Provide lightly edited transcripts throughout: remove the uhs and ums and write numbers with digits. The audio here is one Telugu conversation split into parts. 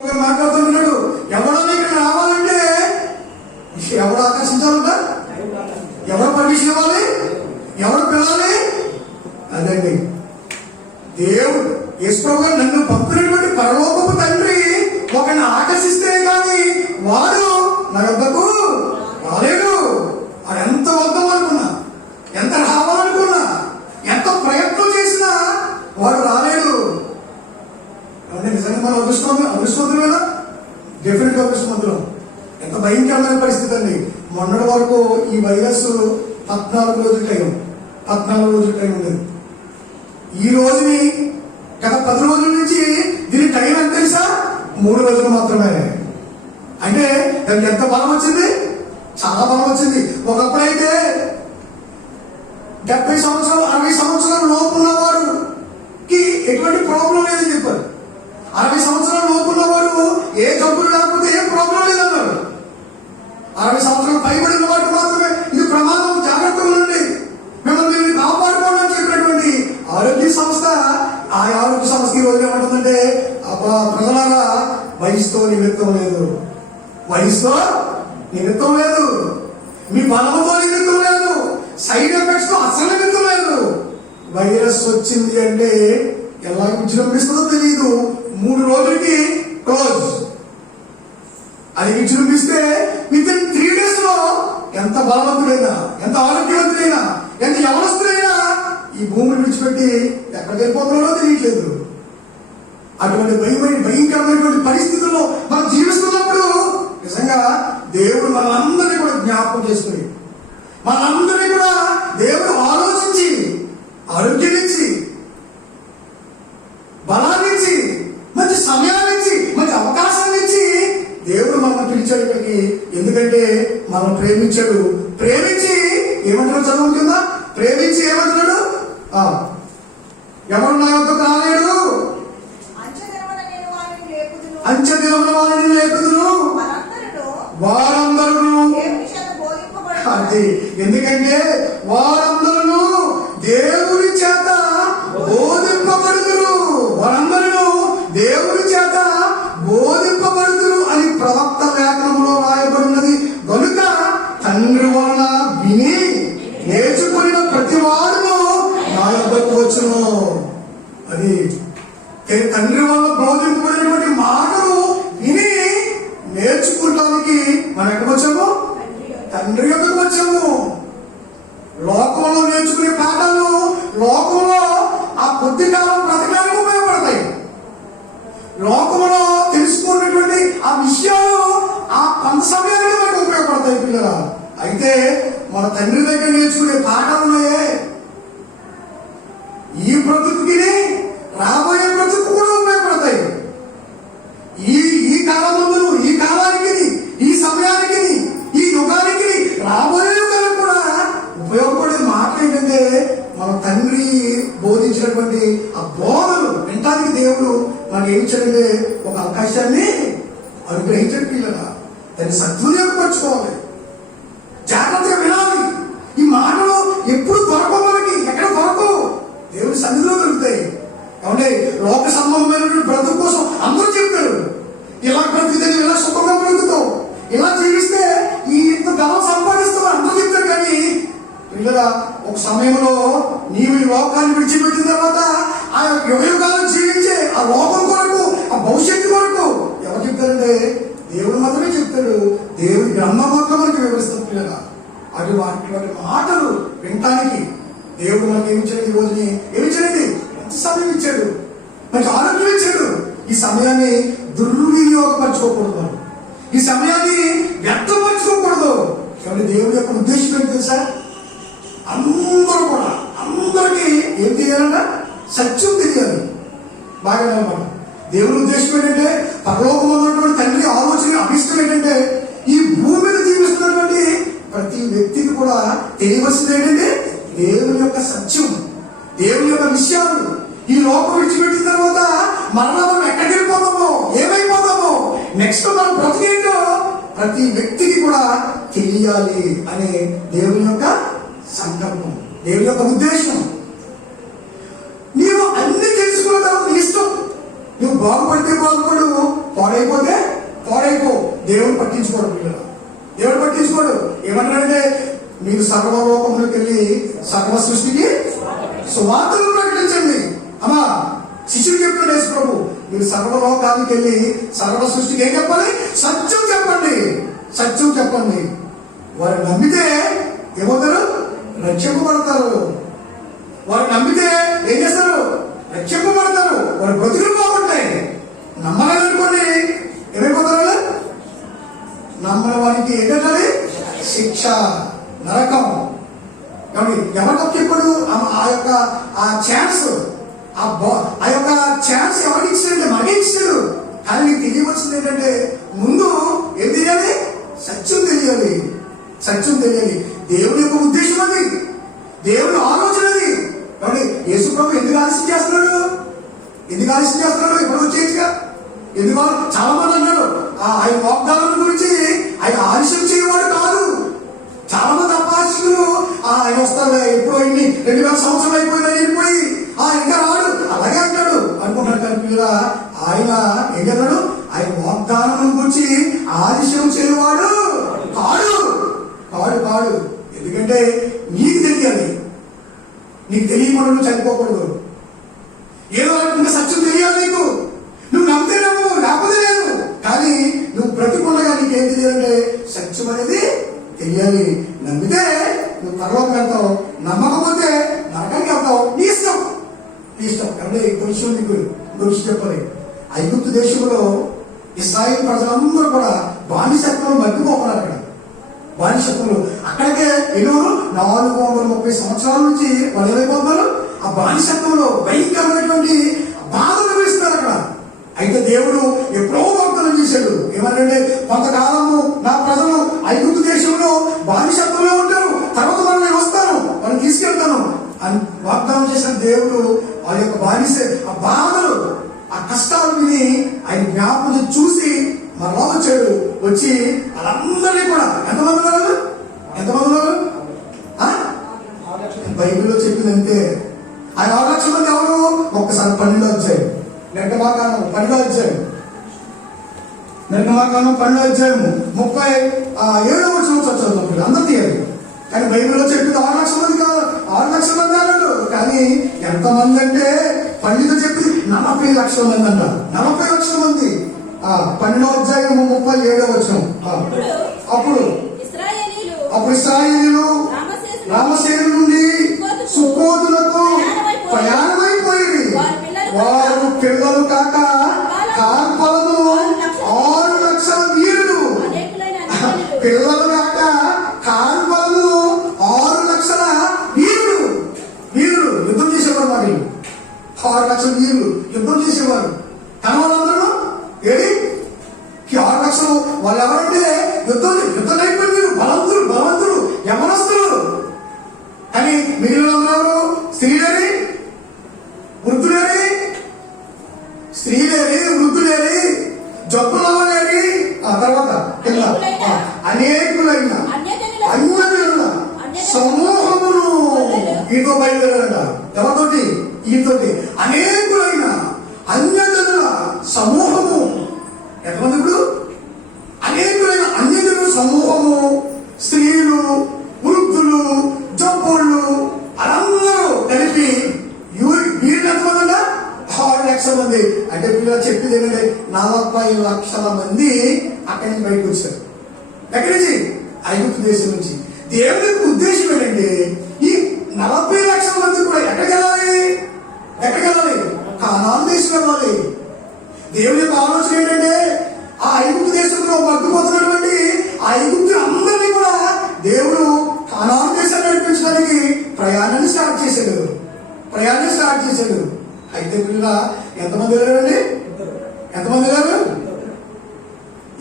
మాట్లాడుతున్నాడు. ఎవడో ఇక్కడ రావాలంటే ఎవడు ఆకర్షించాలంట, ఎవరు పర్మిషన్ ఇవ్వాలి, ఎవరు పిలాలి? అదండి దేవుడు యేసుప్రభు గారు నన్ను పంపినటువంటి పరలోకపు తండ్రి ఒకరిని ఆకర్షిస్తే కానీ వాడు నా వద్దకు రాలేడు. వాడు ఎంత వద్దాం అనుకున్నా, ఎంత రావాలనుకున్నా, ఎంత ప్రయత్నం చేసినా వాడు రాలేడు. అంటే నిజంగా మనం అదృష్టవంతులేనా? డెఫినెట్ గా అదృష్టవంతులం. ఎంత భయంకరమైన పరిస్థితి అండి. మొన్నటి వరకు ఈ వైరస్ 14 రోజుల టైం ఉండేది. ఈ రోజుని గత 10 రోజుల నుంచి దీని టైం ఎంత తెలుసా? 3 రోజులు మాత్రమే. అంటే దానికి ఎంత బలం వచ్చింది? చాలా బలం వచ్చింది. ఒకప్పుడైతే 70 సంవత్సరాలు 60 సంవత్సరాల లోపు ఉన్నవారికి ఎటువంటి ప్రాబ్లం లేదని చెప్పారు. 60 సంవత్సరాల లోపు ఉన్నవారు ఏ జబ్బులు లేకపోతే ఏం ప్రాబ్లం లేదన్నారు. 60 సంవత్సరాలు పైబడిన వారికి మాత్రమే ఇది ప్రమాదం, జాగ్రత్తగా ఉండండి, మిమ్మల్ని మీరు కాపాడుకోండి అని చెప్పినటువంటి ఆరోగ్య సంస్థ, ఆ ఆరోగ్య సంస్థ ఈ రోజు ఏమంటుందంటే, అబ్బా ప్రజలారా, వయసుతో నిమిత్తం లేదు, వయసుతో నిమిత్తం లేదు, మీ బలముతో నిమిత్తం లేదు, సైడ్ ఎఫెక్ట్స్ తో అసలు నిమిత్తం లేదు. వైరస్ వచ్చింది అంటే ఎలా విజృంభిస్తుందో తెలియదు. 3 రోజులకి క్లోజ్. అది విజృంభిస్తే విత్ ఇన్ 3 days లో ఎంత బలవంతుడైనా, ఎంత ఆరోగ్యవంతుడైనా, ఎంత యవనస్తుడైనా ఈ భూమిని విడిచిపెట్టి ఎక్కడికి వెళ్ళిపోతున్నాడో తెలియట్లేదు. అటువంటి భయంకరమైనటువంటి పరిస్థితుల్లో మనం జీవిస్తున్నప్పుడు నిజంగా దేవుడు మనందరినీ కూడా జ్ఞాపకం చేసుకుని, మనందరినీ కూడా దేవుడు ఆలోచించి, ఆరోగ్యాన్నిచ్చి, బలాన్నిచ్చి, మంచి సమయాన్నిచ్చి, మంచి అవకాశాన్నిచ్చి దేవుడు మనల్ని పిలిచాడు ఇక్కడికి. ఎందుకంటే మనం ప్రేమించాడు. ప్రేమించి ఏమంటున్నాడు చదువుతుందా? ప్రేమించి ఏమంటున్నాడు? ఎవరు నా వద్దకు రాలేడు, అంచెదినమున వారిని లేపుదును, వారందరూ. అది ఎందుకంటే వారందరూ దేవుని చేత బోధింపబడుదురు, వారందరూ దేవుని చేత బోధింపబడుదురు అని ప్రవక్త లేఖనంలో రాయబడినది. కనుక తండ్రి వలన విని నేర్చుకున్న ప్రతి వాడును నా యొద్దకు వచ్చును. అది తండ్రి వల్ల బోధింపబడినటువంటి మాటలు విని నేర్చుకోవడానికి మనం ఎక్కడికి వచ్చాము? తండ్రి యొద్దకు వచ్చాము. లోకంలో నేర్చుకునే పాఠాలు లోకంలో ఆ కొద్ది కాలం బ్రతకడానికి ఉపయోగపడతాయి. లోకంలో తెలుసుకున్నటువంటి ఆ విషయాలు ఆ కొంత సమయానికి మనకు ఉపయోగపడతాయి పిల్లల. అయితే మన తండ్రి దగ్గర నేర్చుకునే పాఠాలు ఉన్నాయే, ఈ బ్రతుకుకి రాబోయే బ్రతుకు కూడా ఉపయోగపడతాయి. ఈ కాలంలో, ఈ కాలానికి, ఈ సమయానికి, ఈ యుగానికి, రాబోయే యుగానికి కూడా ఉపయోగపడే మాట ఏంటంటే, మన తండ్రి బోధించినటువంటి ఆ బోధలు వినటానికి దేవుడు మనకి ఏమి ఇచ్చాడంటే ఒక అవకాశాన్ని అనుగ్రహించడం. పిల్లల దాన్ని సద్వినియోగపరచుకోవాలి, జాగ్రత్తగా వినాలి. ఈ మాటలు ఎప్పుడు దొరకవు, మనకి ఎక్కడ దొరకవు, దేవుడి సన్నిధిలో దొరుకుతాయి. ఏమంటే లోక సంబంధమైనటువంటి బ్రతుకు కోసం అందరూ చెప్తారు, ఇలా బ్రతికితే ఇలా సుఖంగా బ్రతుకుతావు, ఇలా జీవిస్తే ఈ ఇంత ధనం సంపాదిస్తావు అందరూ చెప్తారు. కానీ పిల్లల ఒక సమయంలో నీవు ఈ లోకాన్ని విడిచిపెట్టిన తర్వాత ఆ యుగాలు జీవించే ఆ లోకం కొరకు, ఆ భవిష్యత్తు కొరకు ఎవరు చెప్తారంటే దేవుడు మాత్రమే చెప్తాడు. దేవుడి గ్రంథం మాత్రం మనకి వివరిస్తుంది. పిల్లల అటువంటి మాటలు వినటానికి దేవుడు మనకి ఏమి ఇచ్చాడు? ఈ రోజుని ఏమి ఇచ్చాడండి? మంచి సమయం ఇచ్చాడు, మంచి ఆరోగ్యం ఇచ్చాడు. ఈ సమయాన్ని దుర్వినియోగపరచుకోకూడదు, ఈ సమయాన్ని వ్యక్తపరచుకోకూడదు. కాబట్టి దేవుడి యొక్క ఉద్దేశం ఏంటి తెలుసా? అందరూ కూడా, అందరికీ ఏం తెలియాలంట? సత్యం తెలియాలి. బాగా అన్నమాట. దేవుడి ఉద్దేశం ఏంటంటే, పరలోకంలో ఉన్నటువంటి తండ్రి ఆలోచన, అభిష్టం ఏంటంటే, ఈ భూమి మీద జీవిస్తున్నటువంటి ప్రతి వ్యక్తికి కూడా తెలియవలసింది ఏంటంటే దేవుని యొక్క సత్యం, దేవుని యొక్క విషయాలు. ఈ లోకం విడిచిపెట్టిన తర్వాత మరలా మనం ఎక్కడికి వెళ్ళిపోతామో, ఏమైపోతామో, నెక్స్ట్ మనం బ్రతికేంటో ప్రతి వ్యక్తికి కూడా తెలియాలి అనే దేవుని యొక్క సంకల్పం, దేవుని యొక్క ఉద్దేశం. నీవు అన్ని తెలుసుకున్న తర్వాత ఇష్టం నువ్వు బాగుపడితే బాగుపడు, పాడైపోతే పాడైపో. దేవుడు పట్టించుకోడు పిల్లలు, దేవుడు పట్టించుకోడు. ఏమన్నాడంటే మీరు సర్వలోకంలోకి వెళ్ళి సర్వ సృష్టికి సువార్తను ప్రకటించండి. అమ్మా శిష్యుడు చెప్తున్నాడు యేసు ప్రభు, మీరు సర్వలోకానికి వెళ్ళి సర్వ సృష్టికి ఏం చెప్పాలి? సత్యం చెప్పండి, సత్యం చెప్పండి. వారు నమ్మితే ఏమవుతారు? రక్షింపబడతారు. వారు నమ్మితే ఏం చేస్తారు? రక్షింపబడతారు. వారి బ్రతుకులు బాగుంటాయి. నమ్మలేదనుకోండి ఏమైపోతారు? నమ్మని వారికి ఏంటంటే శిక్ష, నరకం. కాబట్టి ఎవరికి చెప్పాడు ఆ యొక్క ఆ ఛాన్స్, ఆ యొక్క ఛాన్స్ ఎవరికి ఇచ్చాడంటే మనకి ఇచ్చాడు. కానీ నీకు తెలియవలసింది ఏంటంటే ముందు ఏం తెలియాలి? సత్యం తెలియాలి, సత్యం తెలియాలి. దేవుని యొక్క ఉద్దేశం అది, దేవుని ఆలోచన అది. కాబట్టి యేసు ప్రభు ఎందుకు ఆలస్యం చేస్తున్నాడు? ఎందుకు ఆలస్యం చేస్తున్నాడు? ఇప్పుడు వచ్చేసిగా ఎందుకు? చాలా మంది అన్నాడు ఆయన వాగ్దానం గురించి ఆయన ఆలస్యం చేయవాడు కాదు. చాలా మంది అపాసికులు ఆయన వస్తారు, ఎప్పుడు 2000 సంవత్సరాలు అయిపోయిందని వెళ్ళిపోయి ఇంకా రాడు అలాగే అంటాడు అనుకుంటాడు. కానీ పిల్లల ఆయన ఏం చేస్తాడు? ఆయన వాగ్దానం గురించి ఆలస్యం చేయవాడు కాడు, కాడు, కాడు. ఎందుకంటే నీకు తెలియాలి, నీకు తెలియకుండా నువ్వు చనిపోకూడదు. ఏదో ఇంకా సత్యం తెలియాలి నీకు. నువ్వు నమ్మితే నమ్ము, లేకపోతే లేదు. కానీ నువ్వు బ్రతికుండగా నీకేం తెలియాలంటే సత్యం అనేది తెలియాలి. నమ్మితే నువ్వు పరలోకం వెళ్తావు, నమ్మకపోతే నరకానికి వెళ్తావు. నీ ఇష్టం, నీ ఇష్టం. అంటే ఈ విషయం నీకు గురించి చెప్పాలి. ఐగుప్తు దేశంలో ఇశ్రాయేలు ప్రజలందరూ కూడా బానిసత్వంలో మగ్గిపోతున్నారు. అక్కడ బానిసత్వంలో అక్కడికే ఎన్నో 430 సంవత్సరాల నుంచి వాళ్ళు ఏమైపోతున్నారు? ఆ బానిసత్వంలో భయంకరమైనటువంటి బాధలు వేస్తున్నారు అక్కడ. అయితే దేవుడు ఎప్పుడో వాగ్దానం చేశాడు. ఏమనంటే కొంతకాలము నా ప్రజలు ఐగుప్తు దేశంలో బానిసత్వంలో ఉంటారు, తర్వాత మనం నేను వస్తాను, వాళ్ళని తీసుకెళ్తాను అని వాగ్దానం చేసిన దేవుడు వాళ్ళ యొక్క ఆ బాధలు, ఆ కష్టాలు విని ఆయన జ్ఞాపకం చూసి మరలా వచ్చాడు. వచ్చి వాళ్ళందరినీ కూడా ఎంతమంది ఉన్నారు? ఎంతమంది ఉన్నారు? బైబిల్లో చెప్పిందంటే ఆయన 6 లక్షల మంది ఎవరు? ఒక్కసారి 12 వచ్చాయి. నిర్గమాకాండం 12 అధ్యాయం, నిర్గమాకాండం 12 అధ్యాయం 37వ వచనం చదువుతాం. అందరూ తీయాలి. కానీ బైబిల్లో చెప్పింది 6 లక్షల మంది కాదు, 6 లక్షల మంది అన్నాడు. కానీ ఎంతమంది అంటే పండిత చెప్పింది 40 లక్షల మంది అంట. 40 లక్షల మంది. 12వ అధ్యాయం 37వ వచనం. అప్పుడు ఇశ్రాయేలీయులు రామసేను నుండి సుక్కోతులకు ప్రయాణమైపోయి వారు పిల్లలు కాక కార్పలను 6 లక్షల వీరులు. పిల్లలు కాక కార్పలను 6 లక్షల వీరులు. వీరులు యుద్ధం చేసేవారు. మరి 6 లక్షల వీరులు యుద్ధం చేసేవారు. కానీ వాళ్ళందరూ ఏది 6 లక్షలు వాళ్ళు ఎవరంటే యుద్ధ నైపుణ్యులు, బలవంతులు, యమనస్తులు. కానీ మిగిలిన స్త్రీలేని, వృద్ధులేని, స్త్రీలేని, వృద్ధులేని, జబ్బులవలేని, ఆ తర్వాత కింద అనేకులైన అన్యజనుల సమూహమును ఈతో బయలుదేరాడ. ఎవరితోటి? ఈతోటి. అనేకులైన అన్యజనుల సమూహము. ఎంతమంది? ఇప్పుడు అనేకులైన అన్యజనుల సమూహము, స్త్రీలు, వృద్ధులు, జబ్బుళ్ళు, అందరూ కలిపి వీరిని ఎంతమంది అంట? 6 లక్షల మంది. అంటే వీళ్ళు చెప్పింది ఏంటంటే 40 లక్షల మంది అక్కడి నుంచి బయటకు వచ్చారు. ఎక్కడి నుంచి? ఐగుప్తు దేశం నుంచి. దేవుని ఉద్దేశం ఏంటంటే ఈ 40 లక్షల మంది కూడా ఎక్కడికి వెళ్ళాలి? కానాను దేశం వెళ్ళాలి. దేవుని యొక్క ఆలోచన ఏంటంటే ఆ ఐగుప్తు దేశంలో మగ్గిపోతున్నటువంటి ఆ ఐగుప్తులు అందరినీ కూడా దేవుడు కానాను దేశాన్ని నడిపించడానికి ప్రయాణాన్ని స్టార్ట్ చేశాడు. అయితే పిల్లల ఎంతమంది వెళ్ళారండి? ఎంతమంది వెళ్ళారు?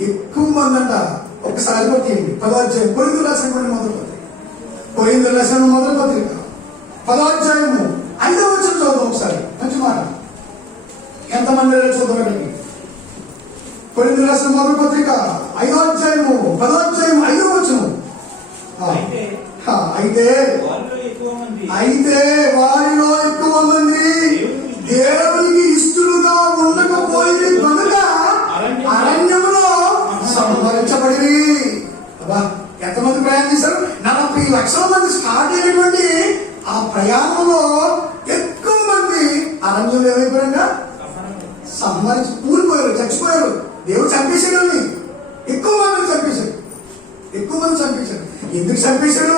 ఎక్కువ మంది అంట. ఒక్కసారి పట్టింది 10వ అధ్యాయం కొరింథీయులకు రాసిన మొదటి పత్రిక 10వ అధ్యాయము 5వ వచనం చదువుతాం ఒకసారి. మంచి మాట. ఎంతమంది వెళ్ళారు చూద్దాం. ఎక్కడికి? కొరింథీయులకు రాసిన మొదటి పత్రిక 5వ అధ్యాయము 10వ అధ్యాయం 5వ వచనం. అయితే వారిలో ఎక్కువ మంది దేవునికి ఇష్టలుగా ఉండకపోతే సంహరించబడి. అబ్బా, ఎంతమంది ప్రయాణం చేశారు? 40 లక్షల మంది స్టార్ట్ అయినటువంటి ఆ ప్రయాణంలో ఎక్కువ మంది అరణ్యంలో ఏమైపోయారంట? సంహరించి కూలిపోయారు, చచ్చిపోయారు. దేవుడు చంపేశాడు వాళ్ళని. ఎక్కువ మంది చంపేశాడు. ఎందుకు చంపేశాడు?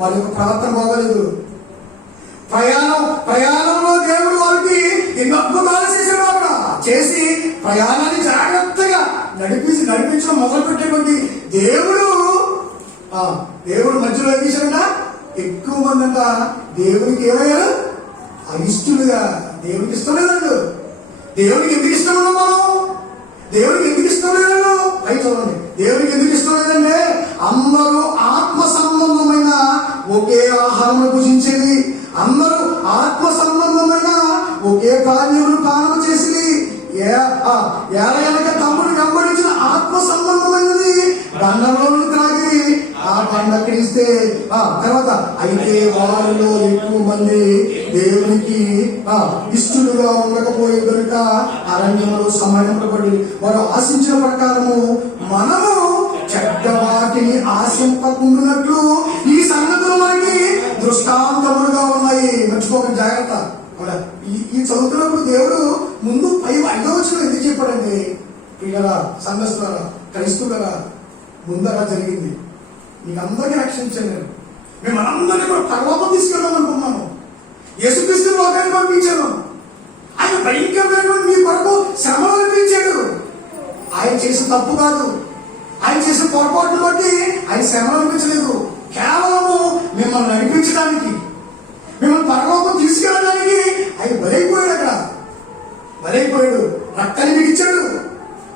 వాళ్ళ యొక్క ప్రవర్తన బాగోలేదు. ప్రయాణంలో దేవుడు వారికి ఎన్నో అద్భుతాలు చేశాడు. అక్కడ చేసి ప్రయాణాన్ని జాగ్రత్తగా నడిపించడం మొదలు పెట్టేటువంటి దేవుడు మధ్యలో ఏం చేశాడంట? ఎక్కువ మంది అంట దేవునికి ఏమయ్యారు? అయిష్టులుగా. దేవునికి ఇష్టం లేదండు. దేవునికి ఎందుకు ఇష్టం ఉన్నాం మనం? దేవునికి ఎందుకు ఇష్టం లేదండు? అయి చూడండి, దేవునికి ఎందుకు ఇష్టం లేదంటే అందరూ ఆత్మ సంబంధమైన ఒకే ఆహారం భుజించేది, అందరూ ఆత్మ సంబంధమైన ఒకే కార్యములు పాలన చేసి ఏళ్ళ తమ్ముడు వెంబడించిన ఆత్మ సంబంధమైనది బండలో త్రాగి ఆ బండ క్రీస్తే. తర్వాత అయితే వారిలో ఎక్కువ మంది దేవునికి ఇష్టలుగా ఉండకపోయే కనుక అరణ్యంలో సంహరింపబడి వారు ఆశించిన ప్రకారము మనము చెడ్డ వాటిని ఆశింపకుండానట్లు ఈ సంగతులు మనకి దృష్టాంతములుగా ఉన్నాయి. మర్చిపోకండి, జాగ్రత్త. ఈ చదువుతున్నప్పుడు దేవుడు ముందు 5వ వచనం ఎందుకు చెప్పాడండి? పిల్లరా, సంఘస్థులారా, క్రైస్తవులారా, ముందు అలా జరిగింది. మీకు అందరికీ రక్షించాను నేను. మేము అందరినీ కూడా పరలోకం తీసుకెళ్దాం అనుకున్నాను. యేసుక్రీస్తు లోకాన్ని పంపించాను. ఆయన భయంకరమైనటువంటి మీ కొరకు శ్రమలు అనిపించాడు. ఆయన చేసిన తప్పు కాదు, ఆయన చేసిన పొరపాటును బట్టి ఆయన శ్రమలు అనిపించలేదు. కేవలము మిమ్మల్ని నడిపించడానికి, మిమ్మల్ని పరలోకం తీసుకెళ్ళడానికి ఆయన బలైపోయాడు. అక్కడ బలైపోయాడు. రక్తాన్ని మీకు ఇచ్చాడు.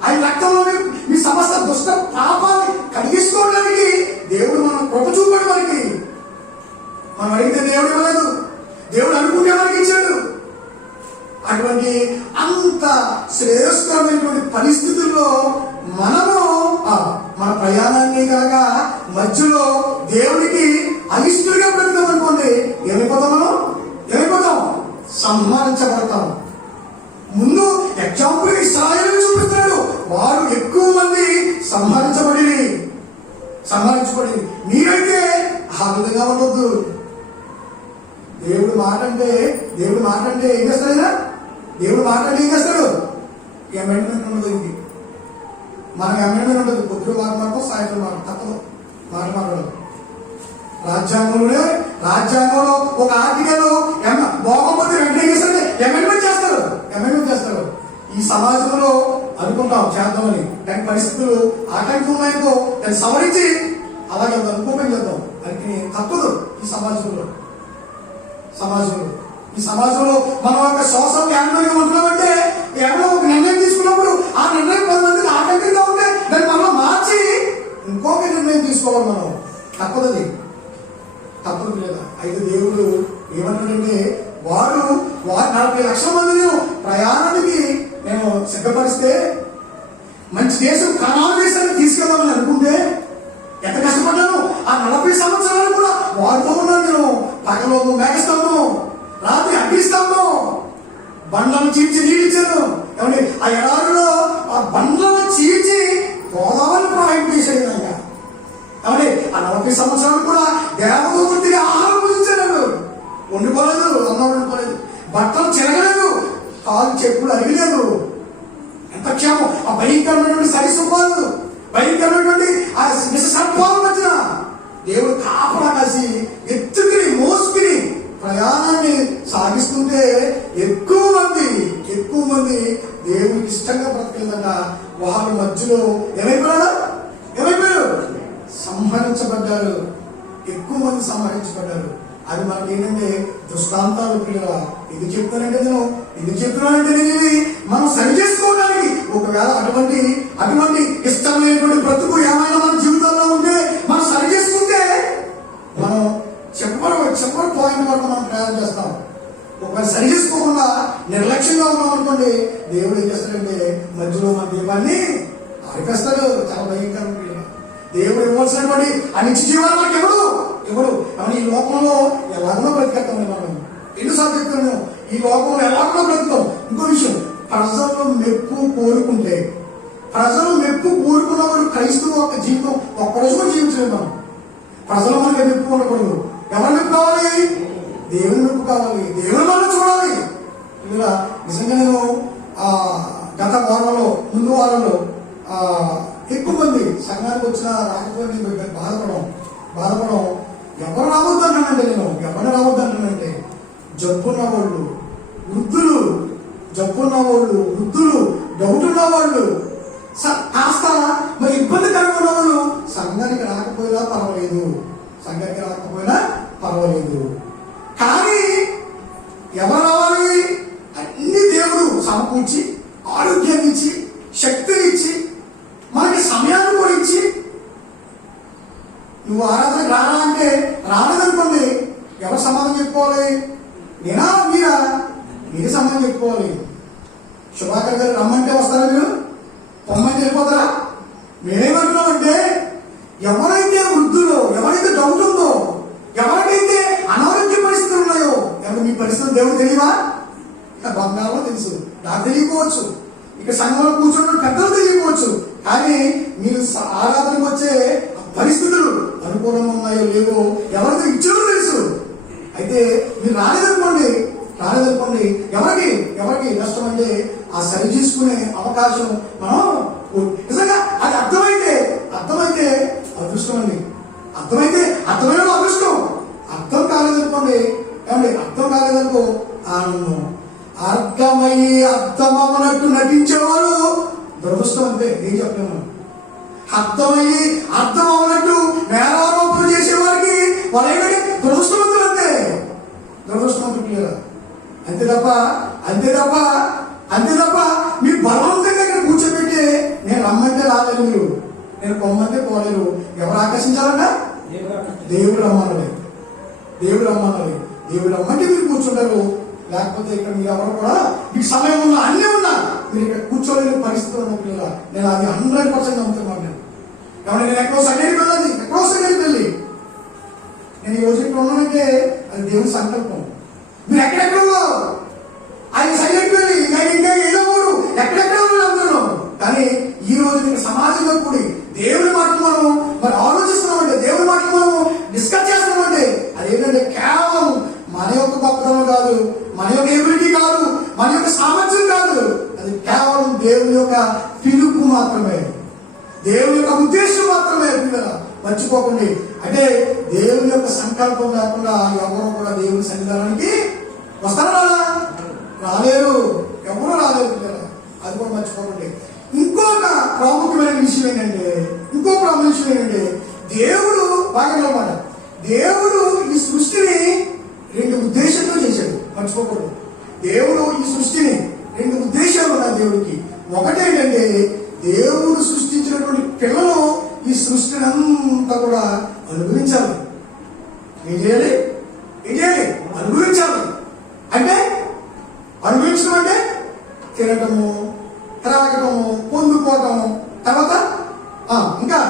ఆయన రక్తంలో మీ సమస్త దుష్ట పాపాన్ని కడిగించుకోవడానికి దేవుడు మన కృప చూపాడు. మనకి మనం అడిగితే దేవుడు ఇవ్వలేదు, దేవుడు అనుకుంటే మనకి ఇచ్చాడు. అటువంటి అంత శ్రేయస్కరమైనటువంటి పరిస్థితుల్లో మనము మన ప్రయాణాన్ని కాక మధ్యలో దేవుడికి అయిష్టులుగా బ్రతుకుతాం అనుకోండి, ఏమైపోతాం? సంహరించబడతాం. ముందు ఎగ్జాంపుల్ ఇశ్రాయేలు చూపిస్తున్నాడు. వారు ఎక్కువ మంది సంహరించబడి. మీరైతే ఆ విధంగా ఉండొద్దు. దేవుడు మాట అంటే ఏం చేస్తాడు? దేవుడు మాట అంటే ఏం చేస్తాడు? అమెండ్మెంట్ ఉండదు. ఇంటి మనకి అమెండ్మెంట్ ఉండదు. పొద్దున మాట్లాడటం, సాయంత్రం తప్పదు మాట్లాడడం. రాజ్యాంగంలో ఒక ఆర్టికల్ బాగోపోతే వెంటనే చేస్తారు, అమెండ్మెంట్ చేస్తారు. ఈ సమాజంలో అనుకుంటాం చేద్దామని, దాని పరిస్థితులు ఆటంకం ఉన్నాయో దాన్ని సవరించి అలాగే అనుకోవడం చేద్దాం. అది తప్పదు. ఈ సమాజంలో మనం ఒక సోషల్ యాన్యువల్గా ఉంటున్నామంటే ఎవరో ఒక నిర్ణయం తీసుకున్నప్పుడు ఆ నిర్ణయం 10 మందికి ఆటంకంగా ఉంటే దాన్ని మనం మార్చి ఇంకొక నిర్ణయం తీసుకోవాలి. మనం తప్పదు లేదా? అయితే దేవుడు ఏమంటాడంటే వారు 40 లక్షల మందిని ప్రయాణానికి నేను సిద్ధపరిస్తే మంచి దేశం కనాను దేశాన్ని తీసుకెళ్ళాలని అనుకుంటే ఎంత కష్టపడ్డాను. ఆ 40 సంవత్సరాలు కూడా వారితో ఉన్నాను. నేను పగలోము మేఘస్తంభం, రాత్రి అగ్నిస్తంభం, బండ్లను చీల్చి నీడిచ్చాను. ఏమంటే ఆ ఎడారిలో ఆ బండ్లను చీల్చి గోదావరి ప్రయాణం చేశాడు. ఏమంటే ఆ 40 సంవత్సరాలు కూడా దేవదూతలు తిరిగి ఆహారం పూజించాడు. వండుకోలేదు, అన్నం వండుకోలేదు, బట్టలు చిరగలేదు, కాలు చెప్పులు అరిగలేదు. ఎంత క్షేమం! ఆ భయంకరమైనటువంటి సరిసంపాలు, భయంకరమైనటువంటి ఆ విషసర్పాల మధ్య దేవుడు కాపలా కాసి ఎత్తుకుని మోసుకుని ప్రయాణాన్ని సాగిస్తుంటే ఎక్కువ మంది దేవునికి ఇష్టంగా బ్రతికిందంట. వాళ్ళ మధ్యలో ఏమైపోయారు? సంహరించబడ్డారు. ఎక్కువ మంది సంహరించబడ్డారు. అది మనకి ఏంటంటే దృష్టాంతాలు. పిల్లల ఇది చెప్తున్నానంటే నేను మనం సరి చేసుకోవడానికి ఒకవేళ అటువంటి ఇష్టమైనటువంటి బ్రతుకు ఏమైనా మన జీవితంలో ఉంటే మనం సరి చేసుకుంటే మనం చెప్పని పాయింట్ వరకు మనం ప్రయాణం చేస్తాం. ఒకవేళ సరి చేసుకోకుండా నిర్లక్ష్యంగా ఉన్నాం అనుకోండి, దేవుడు ఏం చేస్తాడంటే మధ్యలో మన దీపాన్ని ఆరిపేస్తాడు. చాలా భయంకరం. దేవుడు ఇవ్వాల్సినటువంటి ఆ నిత్య జీవాలు మనకి ఎవడు ఈ లోకంలో ఎలాగో బ్రతికేస్తాం. మనం ఎన్నిసార్లు చెప్తాను, ఈ లోకంలో ఎలాగో బ్రతుకుతాం. ఇంకో విషయం, ప్రజలు మెప్పు కోరుకున్నవాడు క్రైస్తవ ఒక జీవితం ఒక్కరోజు కూడా జీవించలేదు మనం. ప్రజలు మనకి మెప్పు ఉండకూడదు. ఎవరు మెప్పు కావాలి? దేవుని మెప్పు కావాలి. దేవుని వల్ల చూడాలి. ఇలా నిజంగా నేను గత వారంలో ముందు వారంలో ఎక్కువ మంది సంఘానికి వచ్చిన రాకపోయిన బాధపడడం ఎవరు రావద్దన్నానంటే నేను ఎవరిని రావద్దన్నానంటే జబ్బున్న వాళ్ళు వృద్ధులు డౌట్ ఉన్న వాళ్ళు కాస్త మరి ఇబ్బందికరంగా ఉన్న వాళ్ళు సంఘానికి రాకపోయినా పర్వాలేదు. కానీ ఎవరు రావాలి? అన్ని దేవుడు సమకూర్చి ఆరోగ్యాన్ని ఇచ్చి శక్తిని ఇచ్చి మనకి సమయాన్ని కూడా ఇచ్చి నువ్వు ఆరాధనకు రారా అంటే రాలేదనుకోండి ఎవరు సమాధానం చెప్పుకోవాలి? నేనా మీరా? మీరే సమాధానం చెప్పుకోవాలి. శుభాకర్ గారు రమ్మంటే వస్తారా? మీరు పొమ్మంటే వెళ్ళిపోతారా? మేమేమంటున్నామంటే ఎవరైతే వృద్ధులో, ఎవరైతే డౌట్ ఉందో, ఎవరికైతే అనారోగ్య పరిస్థితులు ఉన్నాయో, ఎవరు మీ పరిస్థితులు దేవుడు తెలియవా? బంగారం తెలుసు, నాకు తెలియకపోవచ్చు, ఇక్కడ సంఘంలో కూర్చున్న పెద్దలు తెలియకపోవచ్చు, కానీ మీరు ఆరాధనకు వచ్చే పరిస్థితులు అనుకూలంగా ఉన్నాయో లేవో ఎవరికి ఇచ్చారో తెలుసు. అయితే మీరు రాలేదనుకోండి ఎవరికి నష్టం అంటే ఆ సరి చేసుకునే అవకాశం మనం నిజంగా అది అర్థమైతే అదృష్టం అండి. అర్థమైన అదృష్టం. అర్థం కాలేదనుకో ఆనందం. అర్థమన్నట్టు నటించేవారు దురదృష్టం అంతే. ఏం చెప్పలేము. అర్థం అవనట్టు నేరారోపణ చేసేవారికి వాళ్ళు ఏంటంటే దురదృష్టవంతులు అంతే. దురదృష్టవంతులు అంతే తప్ప మీరు బలవంతంగా ఇక్కడ కూర్చోబెట్టి నేను రమ్మంటే రాలేదు, నేను పొమ్మంటే పోలేరు. ఎవరు ఆకర్షించాలంట? దేవుడు రమ్మన్నది. దేవుడు రమ్మంటే మీరు కూర్చుంటారు. లేకపోతే ఇక్కడ మీరు ఎవరు కూడా మీకు సమయం ఉన్నా అన్నీ ఉన్నా మీరు ఇక్కడ కూర్చోలేని పరిస్థితులు ఉన్నట్లుగా నేను అది 100% నమ్ముతున్నాను. నేను ఎక్కడో సంగతికి వెళ్ళి నేను ఈ రోజు ఇక్కడ ఉన్నానంటే అది దేవుని సంకల్పం. మీరు ఎక్కడెక్కడో ఆయన సైలెంట్ వెళ్ళి ఇంకా ఏదో ఊరు ఎక్కడెక్కడ అందరూ. కానీ ఈ రోజు మీకు సమాజంలో కూడి దేవుని మాటలు మనం మరి ఆలోచిస్తున్నామంటే, దేవుని మాటలు మనం డిస్కస్ చేస్తున్నామంటే అదేంటంటే కేవలం మన యొక్క గొప్పతనం కాదు, మన యొక్క ఎబిలిటీ కాదు, మన యొక్క సామర్థ్యం కాదు. అది కేవలం దేవుని యొక్క పిలుపు మాత్రమే, దేవుని యొక్క ఉద్దేశం మాత్రమే. మర్చిపోకండి. అంటే దేవుని యొక్క సంకల్పం లేకుండా ఎవరు కూడా దేవుని సన్నిధానానికి వస్తారా? రాలేరు. ఎవరు రాలేరు. అది కూడా మర్చిపోకండి. ఇంకొక ప్రాముఖ్యమైన విషయం ఏంటంటే దేవుడు బాగా అన్నమాట. దేవుడు ఈ సృష్టిని 2 ఉద్దేశంతో చేశాడు. మర్చిపోకూడదు. దేవుడు ఈ సృష్టిని 2 ఉద్దేశాలు ఉన్నాయి దేవుడికి. ఒకటేంటంటే దేవుడు సృష్టించినటువంటి పిల్లలు ఈ సృష్టిని అంతా కూడా అనుభవించాలి. ఏం చేయాలి? అనుభవించాలి. అంటే అనుభవించడం అంటే తినటము, త్రాగటము, పొందుకోవటము, తర్వాత ఇంకా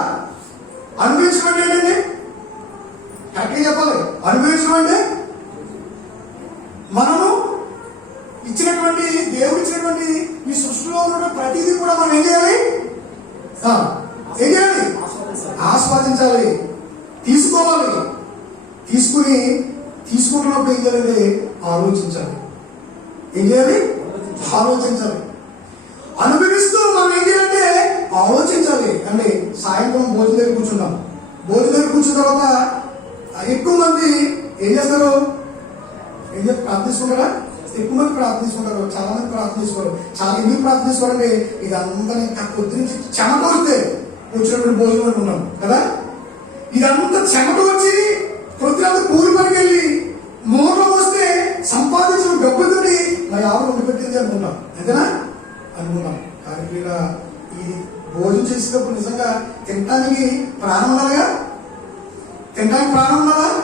అనుభవించడం అంటే ఏంటండి? కరెక్ట్గా చెప్పాలి. అనుభవించడం అంటే మనము ఇచ్చినటువంటి దేవుడు ఇచ్చినటువంటి ఈ సృష్టిలో ఉన్న ప్రతిదీ కూడా మనం ఏం చేయాలి? ఆస్వాదించాలి, తీసుకోవాలి. తీసుకుంటున్నప్పుడు ఏం చేయాలి? ఆలోచించాలి. అనుభవిస్తూ మనం ఏం చేయాలంటే ఆలోచించాలి. అంటే సాయంత్రం భోజనం దగ్గర కూర్చున్నాం. కూర్చున్న తర్వాత ఎక్కువ మంది ఏం చేస్తారు? ప్రార్థించుకుంటారా? ఎక్కువ మంది ప్రార్థించుకుంటారు, చాలా మంది ప్రార్థించుకోరు. చాలా ఎందుకు ప్రార్థించుకోవాలంటే ఇదంతా పొద్దు నుంచి చెమట వస్తే వచ్చినప్పుడు భోజనం అనుకున్నాం కదా. ఇదంతా చెమట వచ్చి పొద్దునంతా కూలి పనికి వెళ్ళి మూలలో వస్తే సంపాదించిన డబ్బుతోటి మరి ఆవిడ ఉండి పెట్టింది అనుకున్నాం. అంతేనా? అనుకున్నాం. కానీ ఈ భోజనం చేసేటప్పుడు నిజంగా తినడానికి ప్రాణం ఉండాలిగా. ప్రాణం ఉండాలి.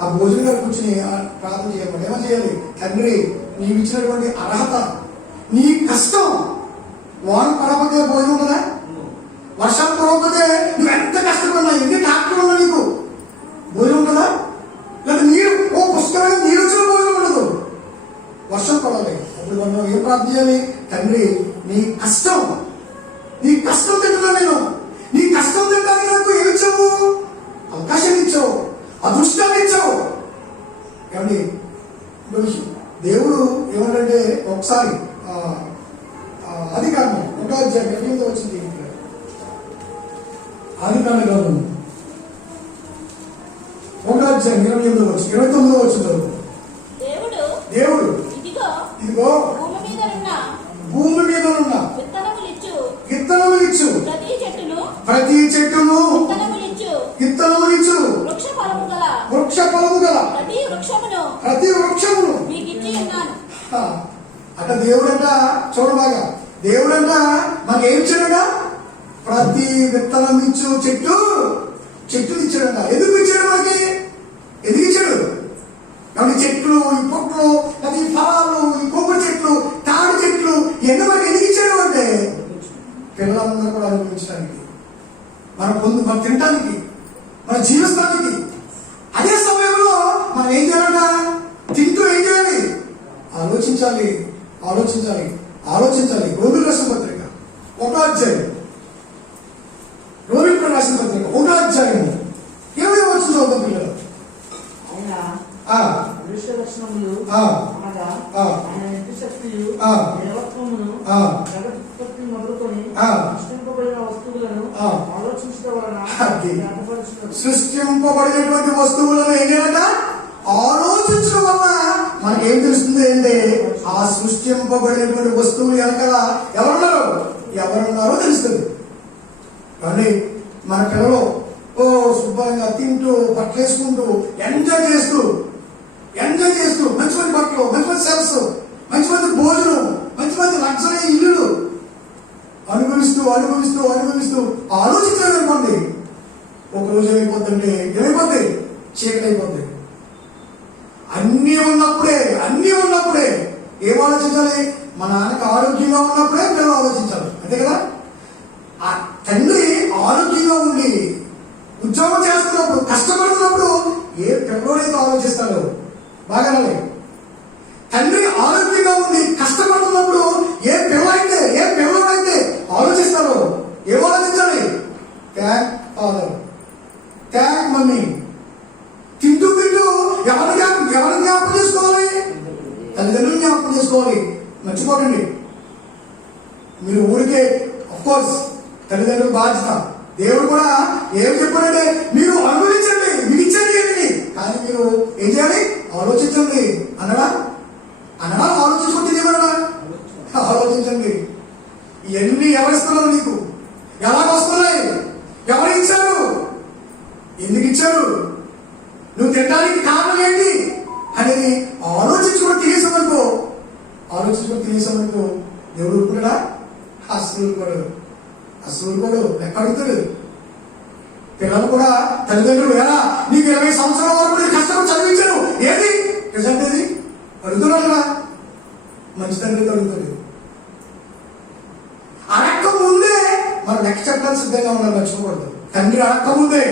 ఆ భోజనం గారు కూర్చుని ప్రార్థన చేయమని ఏమో చేయాలి? తండ్రి, నీవు ఇచ్చినటువంటి అర్హత, నీ కష్టం, వాన పడకపోతే భోజనం ఉంటుందా? వర్షాలు పడకపోతే నువ్వు ఎంత కష్టపడినా, ఎన్ని ట్రాక్టర్లు ఉన్నా నీకు భోజనం ఉంటుందా? లేదా నీరు పుష్కరమైన నీరు వచ్చిన భోజనం ఉండదు. వర్షం పడాలి. అప్పుడు మనం ఏం ప్రార్థన చేయాలి? తండ్రి, నీ కష్టం తింటున్నా నేను, ఒకటో అధ్యాయం 28వ వచ్చింది. ఆదికాండ గ్రంథం 1వ అధ్యాయం 28వ వచ్చి 29వ వచ్చింది. దేవుడు ఇదిగో భూమి మీద ఉన్న విత్తనములిచ్చు ప్రతి చెట్టును విత్తనములిచ్చు వృక్ష ఫలము గల ప్రతి వృక్షమును అట దేవుడంట. చూడబాగా దేవుడంట మనకి ఏం ఇచ్చాడంట? ప్రతి విత్తనం ఇచ్చు చెట్టుని ఇచ్చాడంట. ఎందుకు ఇచ్చాడు మనకి? ఎందుకు ఇచ్చాడు? కాబట్టి చెట్లు, ఈ పొట్లు, అది ఫలాలు, ఈ కొబ్బరి చెట్లు, తాడి చెట్లు ఇవన్నీ మనకి ఎందుకు ఇచ్చాడు అంటే పిల్లలందరూ కూడా అనుభవించడానికి, మనం తినడానికి, మన జీవిస్తానికి. అదే సమయంలో మనం ఏం చేయాలంట? తింటూ ఏం చేయాలి? ఆలోచించాలి. రోమిలకు రాసిన పత్రిక 1వ అధ్యాయం, రోమిలకు రాసిన పత్రిక 1వ అధ్యాయం 20వ వచనం చదువుతాం పిల్లలు. సృష్టింపబడినటువంటి వస్తువులను ఏం చేయాలంట? ఆలోచించడం వల్ల మనకి ఏం తెలుస్తుంది అంటే ఆ సృష్టింపబడినటువంటి వస్తువులు వెనకాల ఎవరున్నారో తెలుస్తుంది. కానీ మన పిల్లలు శుభ్రంగా తింటూ బట్టలేసుకుంటూ ఎంజాయ్ చేస్తూ మంచి మంది బట్టలు, మంచి మంది సెల్స్, మంచి మంది భోజనం, మంచి మంది లగ్జరీ ఇల్లులు అనుభవిస్తూ ఆలోచించాలి అనుకోండి. ఒకరోజు ఏమైపోతుంది? చీకటి అయిపోతుంది. అన్నీ ఉన్నప్పుడే ఏం ఆలోచించాలి? మన నాన్నకి ఆరోగ్యంగా ఉన్నప్పుడే పిల్లలు ఆలోచించాలి. అంతే కదా? ఆ తండ్రి ఆరోగ్యంగా ఉండి ఉద్యోగం చేస్తున్నప్పుడు, కష్టపడుతున్నప్పుడు ఏ పిల్లడైతే ఆలోచిస్తాడో బాగా తండ్రి ఆరోగ్యంగా ఉండి కష్టపడుతున్నప్పుడు ఏ పిల్లడైతే ఆలోచిస్తాడో ఏం ఆలోచించాలి? Thank father, thank mummy. తింటూ ఎవరిని జ్ఞాపకం చేసుకోవాలి? తల్లిదండ్రులు జ్ఞాపకం చేసుకోవాలి. మర్చిపోకండి. మీరు ఊరికే అఫ్కోర్స్ తల్లిదండ్రుల బాధ్యత. దేవుడు కూడా ఏం చెప్పాడంటే మీరు అనుభవించండి, మీకు ఇచ్చండి అని. కానీ మీరు ఏం చేయాలి? ఆలోచించండి అన్నడా? ఆలోచించుకుంటే ఏమన్నా? ఆలోచించండి. ఇవన్నీ ఎవరిస్తున్నారు నీకు? ఎలాగ వస్తున్నాయి? ఎవరు ఇచ్చారు? ఎందుకు ఇచ్చారు? నువ్వు తినడానికి కారణం ఏంటి అనేది ఆలోచించుకొని తినేసామనుకో దేవుడు ఊరుకున్నాడా? అసలు ఊరుకోడు. లెక్క అడుగుతాడు. పిల్లలు కూడా తల్లిదండ్రులు ఎలా నీకు 20 సంవత్సరాల వరకు నేను కష్టపడి చదివించాను, ఏది రిజల్ట్ ఏది అడుగుతున్నాడు కదా. మంచి తండ్రితో అడుగుతాడు. అడక్క ముందే మనం లెక్క చెప్పడానికి సిద్ధంగా ఉండాలి. మర్చిపోకూడదు. తండ్రి అడక్క ముందే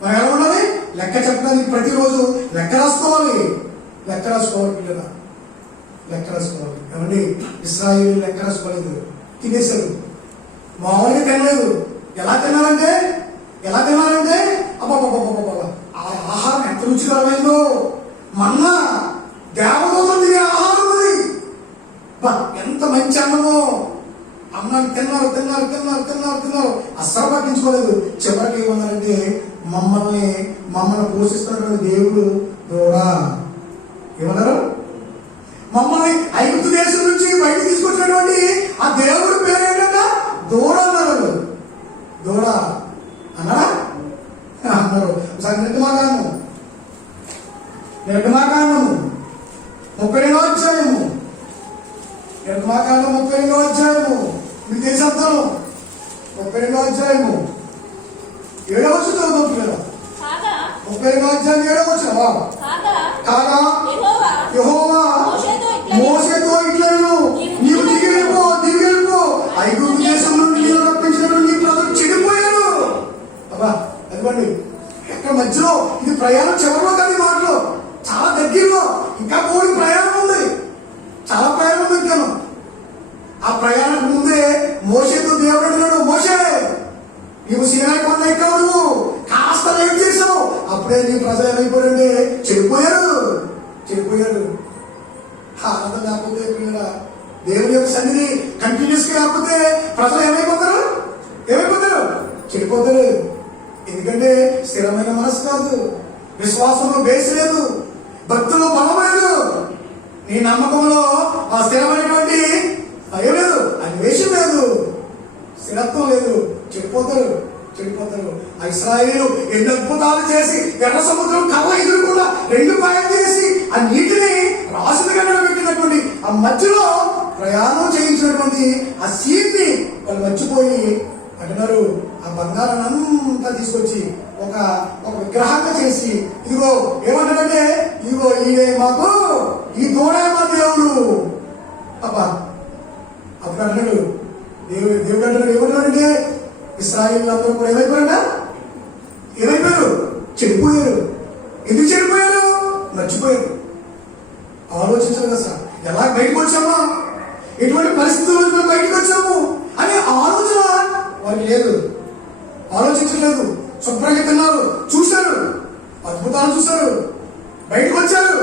మనం ఎలా ఉండాలి? లెక్క చెప్పడానికి ప్రతిరోజు లెక్క రాసుకోవాలి. పిల్లల లెక్క రాసుకోవాలి. ఏమండి, ఇశ్రాయేలు లెక్క రాసుకోలేదు, తినేశారు. మామూలుగా తినలేదు. ఎలా తిన్నారంటే ఆహారం ఎంత రుచికరమైందో. మన్నా దేవదూతలు తినే ఆహారం అది. ఎంత మంచి అన్నమో. అన్నాన్ని తిన్నారు. అస్సలు పట్టించుకోలేదు. చివరికి ఏమన్నారంటే మమ్మల్ని పోషిస్తున్నటువంటి దేవుడు దూడా. ఏమన్నారు? మమ్మల్ని ఐగుప్తు దేశం నుంచి బయటకు తీసుకొచ్చినటువంటి ఆ దేవుడి పేరు ఏంటంట? దూడ అన్నారు. దూడ అన్నారా? అన్నారు. నిర్గమాకాండము 32వ అధ్యాయము. నిర్గమాకాండం 32వ అధ్యాయము. మీకు తెలిసంతాను. 32వ అధ్యాయము 7వ వచనం చదువుతుంది కదా. 32వ అధ్యాయం 7వ వచనం. కాగా యెహోవా మోషేతో ఇట్లనెను, నీవు దిగి వెళ్ళిపో, ఐగుప్తు దేశం నుండి నీవు రప్పించిన నీ ప్రజలు చెడిపోయారు. అదిగోండి, ఎక్కడ మధ్యలో ఇది ప్రయాణం చివరిలో కాదు. మాటలు చాలా దగ్గరలో ఇంకా కోడి ప్రయాణం ఉంది. చాలా ప్రయాణం ఉంది ఇంకా. ఆ ప్రయాణానికి ముందే మోషేతో దేవుడు అంటున్నాడు, మోషే నీవు సీనాయి కొండ ఎక్కావు, నువ్వు కాస్త లేట్ చేసావు, అప్పుడే నీ ప్రజలు ఏమైపోయారంటే చెడిపోయారు. ఆనందం లేకపోతే దేవుని యొక్క సన్నిధి కంటిన్యూస్ గా లేకపోతే ప్రజలు ఏమైపోతారు? చెడిపోతారు. ఎందుకంటే స్థిరమైన మనసు కాదు, విశ్వాసంలో బేస్ లేదు, భక్తిలో బలం లేదు, నీ నమ్మకంలో ఆ స్థిరమైనటువంటి భయం లేదు, అన్వేషణ లేదు, స్థిరత్వం లేదు. చెడిపోతారు. ఆ ఇశ్రాయేలు ఎన్ని అద్భుతాలు చేసి ఎర్ర సముద్రం కళ్ళ ఎదురుకుండా 2 పాయలు చేసి ఆ నీటిని రాసిన గంటలో పెట్టినటువంటి ఆ మధ్యలో ప్రయాణం చేయించినటువంటి ఆ సీన్ ని వాళ్ళు మర్చిపోయి అంటున్నారు. ఆ బంగారాన్ని అంతా తీసుకొచ్చి ఒక విగ్రహంగా చేసి ఇదిగో ఏమంటాడంటే, ఇదిగో ఈడే మాకు ఈ తోడే మా దేవుడు. అబ్బా అప్పుడు అంటాడు దేవుడు అంటాడు ఏమంటాడంటే, ఇశ్రాయేలు అందరూ కూడా ఏమైపోయారు? చెడిపోయారు. ఎందుకు చెడిపోయారు? మర్చిపోయారు. ఆలోచించారు కదా సార్, ఎలా బయటకు వచ్చామా, ఎటువంటి పరిస్థితుల్లో బయటకు వచ్చాము అనే ఆలోచన వారికి లేదు. ఆలోచించలేదు. శుభ్రంగా తిన్నారు, చూశారు, అద్భుతాలు చూశారు, బయటకు వచ్చారు,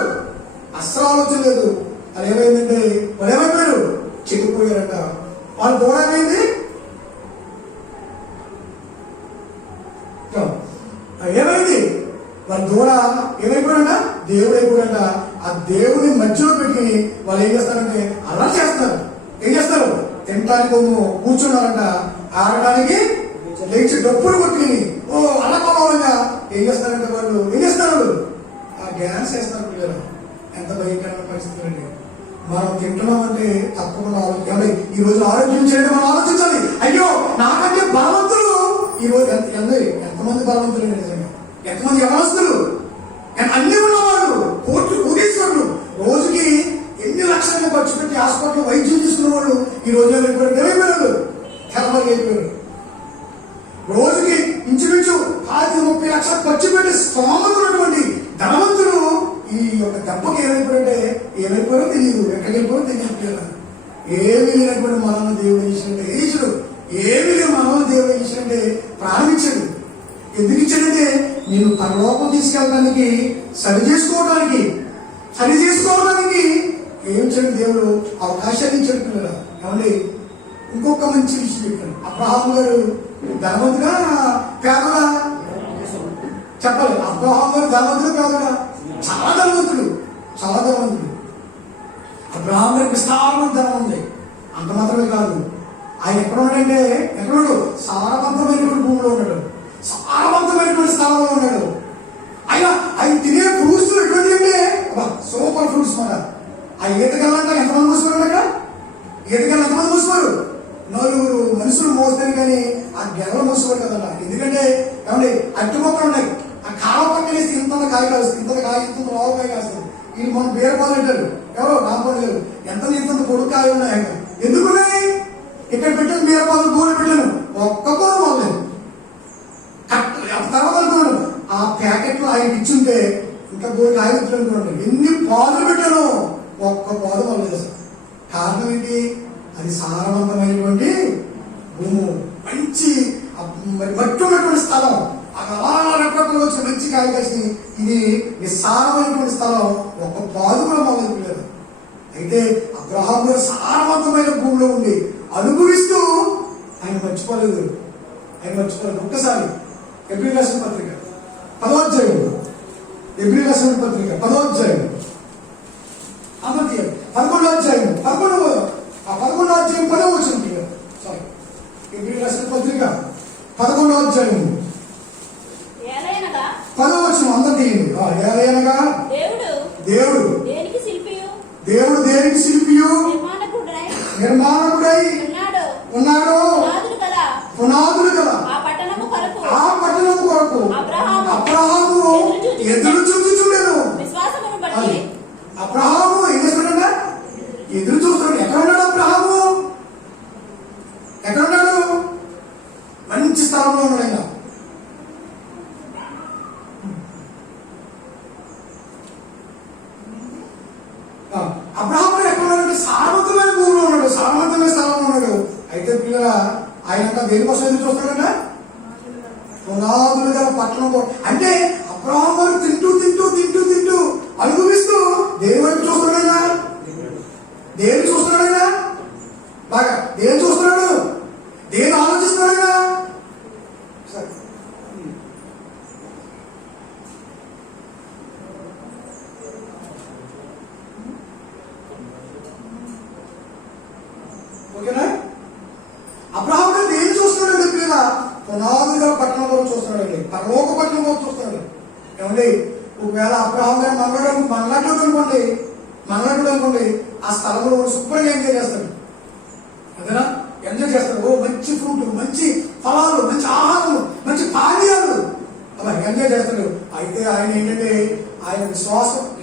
అస్సలు ఆలోచన లేదు. అది ఏమైందంటే వాళ్ళు ఏమైపోయారు? చెడిపోయారంట. వాళ్ళు కూడా ఏమైంది? వాళ్ళ దూడ ఏమైపోయాడంట? దేవుడు అయిపోయాడంట. ఆ దేవుని మధ్యలో పెట్టి వాళ్ళు ఏం చేస్తారంటే అలా చేస్తారు. ఏం చేస్తారు? తినడానికి కూర్చున్నారంట, ఆడటానికి లేచి డప్పులు కొట్టుకుని అలా కొనవాలంగా ఏం చేస్తారంటే వాళ్ళు ఆ డ్యాన్స్ చేస్తారు. పిల్లలు ఎంత భయంకరమైన పరిస్థితులు అండి. మనం తింటున్నామంటే తప్పకుండా ఆలోచించాలి. ఈ రోజు ఆరోగ్యం చేయడం మనం ఆలోచించాలి. అయ్యో నాకంటే బలవంతులు ఈ రోజు ఎంతమంది బలవంతులు నిజంగా, ఎంతమంది యవనస్తులు, అన్ని ఉన్నవాళ్ళు, కోటీశ్వరులు, రోజుకి ఎన్ని లక్షలను ఖర్చు పెట్టి హాస్పిటల్ వైద్యం తీసుకున్న వాళ్ళు ఈ రోజు ఏమైపోయారు? తెల్లమరి అయిపోయారు. రోజుకి ఇంచుమించు 30 లక్షలు ఖర్చు పెట్టి స్తోమతున్నటువంటి ధనవంతులు ఈ యొక్క దెబ్బకి ఏమైపోయారో తెలియదు, ఎక్కడికి వెళ్ళిపోయారో తెలియదు. ఏమీ లేనటువంటి మనల్ని దేవుడు ఇచ్చినట్టే ఈశ్వరుడు, ఏమీ లేని మనల్ని దేవుడు ఇచ్చినట్టే ప్రారంభించాడు. ఎందుకు ఇచ్చాడంటే నేను పరలోకం తీసుకెళ్ళడానికి సరి చేసుకోవడానికి ఏం చేయడం దేవుడు అవకాశాన్ని ఇచ్చాడు. పిల్లలు ఏమండి, ఇంకొక మంచి విషయం చెప్పాను. అబ్రహాం గారు ధనవంతుడా పేదడా చెప్పాలి. అబ్రహాం గారు ధనవంతుడు పేదడా? చాలా ధనవంతుడు. అబ్రహాం గారికి విస్తారమైన ధనం ఉంది. అంత మాత్రమే కాదు, ఆయన ఎక్కడ ఉన్నాడు? సారవంతమైనటువంటి భూమిలో ఉన్నాడు, సారవంతమైనటువంటి స్థలంలో ఉన్నాడు. ఆయన తినే ఫ్రూట్స్ ఎటువంటి అంటే సూపర్ ఫ్రూట్స్ మాట. ఆ ఈతకెళ్ళాలంటే ఎంతమంది మూసుకోరు? అక్కడ ఈతకెళ్ళి ఎంతమంది మూసుకోరు? 4 మనుషులు మోస్తారు కానీ ఆ గెలలు మూసుకోరు కదట. ఎందుకంటే ఏమండి అట్టి మొక్కలు ఉన్నాయి, ఆ కాల పక్కన వేసి ఇంత కాయ కాస్తుంది, ఇంత లోపకాయ కాస్తుంది. వీళ్ళు మనం బీరపాలు అంటారు, ఎవరో రాంపాలు లేరు, ఇంత పొడుగు కాయ ఉన్నాయి. అక్కడ ఎందుకున్నాయి? ఇక్కడ పెట్టాను బీరపాలు, గోలు పెట్టాను, ఒక్క కూర మొదలేదు. తర్వాత అనుకున్నాను ఆ ప్యాకెట్లో ఆయన ఇచ్చుంటే ఇంకా గోలు కాయ అనుకున్నాను. ఎన్ని పాలు పెట్టాను, ఒక్క పాలు మొదలేదు. కారణం ఏంటి? అది సారవంతమైనటువంటి భూము, మంచి మట్టి ఉన్నటువంటి స్థలం. అలా రెక్కలు వచ్చి మంచి కాయ కాసి, ఇది నిస్సారమైనటువంటి స్థలం, ఒక్క పాలు కూడా మొదలుపెట్టారు. అయితే అబ్రహాం గారు సారవంతమైన భూమిలో ఉండి అనుభవిస్తూ ఆయన మర్చిపోలేదు. ఒక్కసారి ఎబ్రీ రాసిన పత్రిక 10వ అధ్యాయం, 11వ అధ్యాయం 10వ వచనం. సారీ, ఎబ్రీ రాసిన పత్రిక 11వ అధ్యాయం 10వ వచనం. అందరూ తీయండి. ఏలయనగా దేవుడు దేనికి శిల్పియు నిర్మాణకుడై ఉన్నాడు, పునాదులు గల ఆ పట్టణము కొరకు అబ్రహాము ఎదురు చూచుచుండెను. అబ్రహాము ఏం చేస్తున్నాడు? ఎదురు చూస్తున్నాడు. ఎక్కడ ఉన్నాడు అబ్రహాము? మంచి స్థలంలో ఉన్నాడు. ఆయన అబ్రహాము ఎక్కడ ఉన్నాడు? సారవంతమైన భూమిలో ఉన్నాడు, సారవంతమైన స్థలంలో ఉన్నాడు. అయితే పిల్లల ఆయన దేనికోసం ఎదురు చూస్తాడంట? పునాదులు గల పట్టణం. అంటే అబ్రహాము గారు తింటూ అనుభవిస్తూ దేని వైపు చూస్తున్నాడైనా? బాగా ఏమండి ఒకవేళ అబ్రహాం గారు మనలాంటి అనుకోండి ఆ స్థలంలో శుభ్రంగా ఎంజాయ్ చేస్తాడు. అంతేనా? ఎంజాయ్ చేస్తాడు. ఓ మంచి ఫ్రూట్, మంచి ఫలాలు, మంచి ఆహారం, మంచి పానీయాలు అలా ఎంజాయ్ చేస్తాడు. అయితే ఆయన ఏంటంటే ఆయన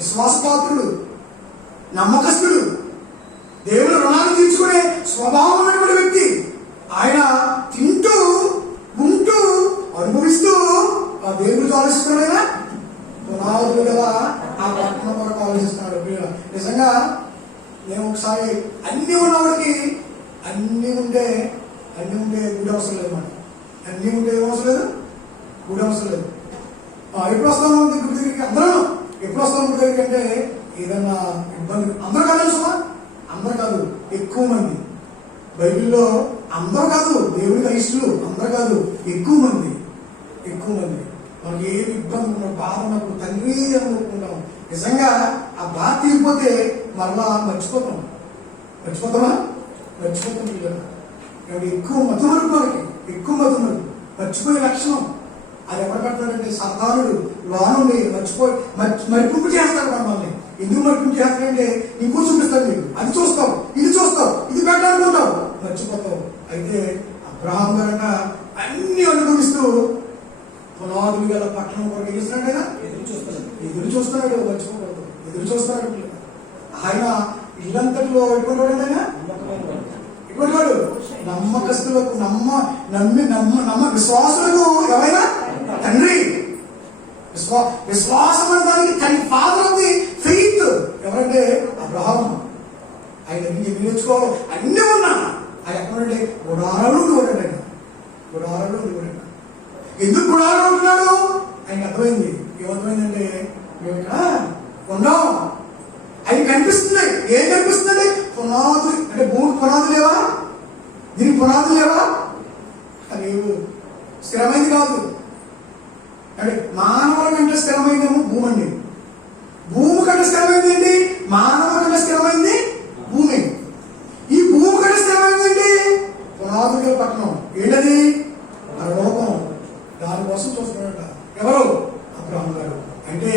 విశ్వాసపాత్రుడు, నమ్మకస్తుడు, దేవుడు రుణాన్ని తీర్చుకునే స్వభావం ఉన్నటువంటి వ్యక్తి. ఆయన తింటూ ఉంటూ అనుభవిస్తూ ఆ దేవుడికి ఆలోచిస్తున్నాడు. ఆయన పునాదులు కదా ఆ పట్టణం వరకు ఆలోచిస్తున్నాడు. నిజంగా నేను ఒకసారి అన్ని ఉన్నవాడికి అన్ని ఉంటే గుడి అవసరం లేదు మాట. అన్ని ఉంటే ఏమవసరం లేదు, గుడి అవసరం లేదు. ఎప్పుడు వస్తాను గుడి దగ్గరికి? అందరూ ఎప్పుడు వస్తాను గుడి దగ్గరికి అంటే ఏదన్నా ఇబ్బంది. అందరూ కాదు సుమా, అందరు కాదు, ఎక్కువ మంది. బైబిల్లో అందరూ కాదు, దేవుడికి అయిష్టులు అందరూ కాదు, ఎక్కువ మంది. మనకి ఏమి ఇబ్బంది ఉన్న బాధ ఉన్నప్పుడు తండ్రి అని అనుకుంటాం. నిజంగా ఆ బాధ తీరిపోతే మరలా మర్చిపోతామా? ఎక్కువ మధుమరుపు, మనకి ఎక్కువ మధుమరుపు, మర్చిపోయే లక్షణం. అది ఎవరు పెడతాడంటే సాధారణుడు లోనుండి మరిపింపు చేస్తాడు మనల్ని. ఎందుకు మరిపింపు చేస్తాడంటే ఇంకో చూపిస్తాడు నీకు. అది చూస్తావు, ఇది చూస్తావు, ఇది పెట్టాలనుకుంటావు, మర్చిపోతావు. అయితే అబ్రహాం గారట అన్ని అనుభవిస్తూ పునాదులు గల పట్టణం కొరకు చేస్తున్నాడు. కదా ఎదురు చూస్తున్నాడు, మర్చిపోకూడదు, ఎదురు చూస్తున్నాడు. ఆయన ఇల్లంతటిలో ఎటువంటి వాడు? ఆయన ఎటువంటి వాడు? నమ్మకస్తులకు, నమ్మ విశ్వాసులకు ఎవరైనా తండ్రి. విశ్వాసం అనడానికి ఫాదర్ ఆఫ్ ది ఫెయిత్ ఎవరంటే అబ్రహాం. ఆయన నేర్చుకోవాలి అన్ని ఉన్నా ఆయన ఎక్కడంటే గుడారాలు ఉండేవాడు. ఎందుకు గుడారాలు ఉంటున్నాడు? ఆయనకి అర్థమైంది. ఏమర్థమైందంటే మేము ఇక్కడ ఉన్నాం. ఆయన కనిపిస్తుంది. ఏం కనిపిస్తుంది? పునాదులు. అంటే భూమి పునాదులు లేవా? దీనికి పునాదులు లేవా? లేవు. స్థిరమైంది కాదు. అంటే మానవుల కంటే స్థిరమైందేమో భూమి అండి. భూమి కంటే స్థిరమైంది ఏంటి? మానవుల కంటే స్థిరమైంది భూమి. ఈ భూమి కంటే స్థిరమైంది ఏంటి? పునాదుల పట్టణం. ఏంటది? పరలోకం. దానికోసం చూస్తున్నాడట. ఎవరు? అబ్రహాం గారు. అంటే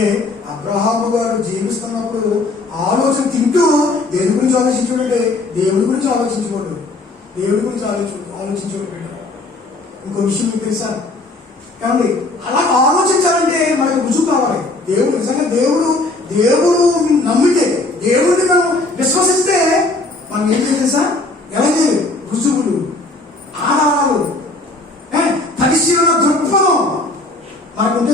అబ్రహాము గారు జీవిస్తున్నప్పుడు ఆలోచన తింటూ దేని గురించి ఆలోచించాడంటే దేవుడి గురించి ఆలోచించుకోడు. ఇంకో విషయం మీకు తెలుసా? ఏమండి అలా ఆలోచించాలంటే మనకు రుజువు కావాలి. దేవుడు నిజంగా దేవుడు నమ్మితే, దేవుడిని మనం విశ్వసిస్తే మనం ఏం చేయాలి తెలుసా? ఎలా చేయాలి? రుజువులు, ఆధారాలు, పరిశీలన దృక్పథం మనకు ఉంటే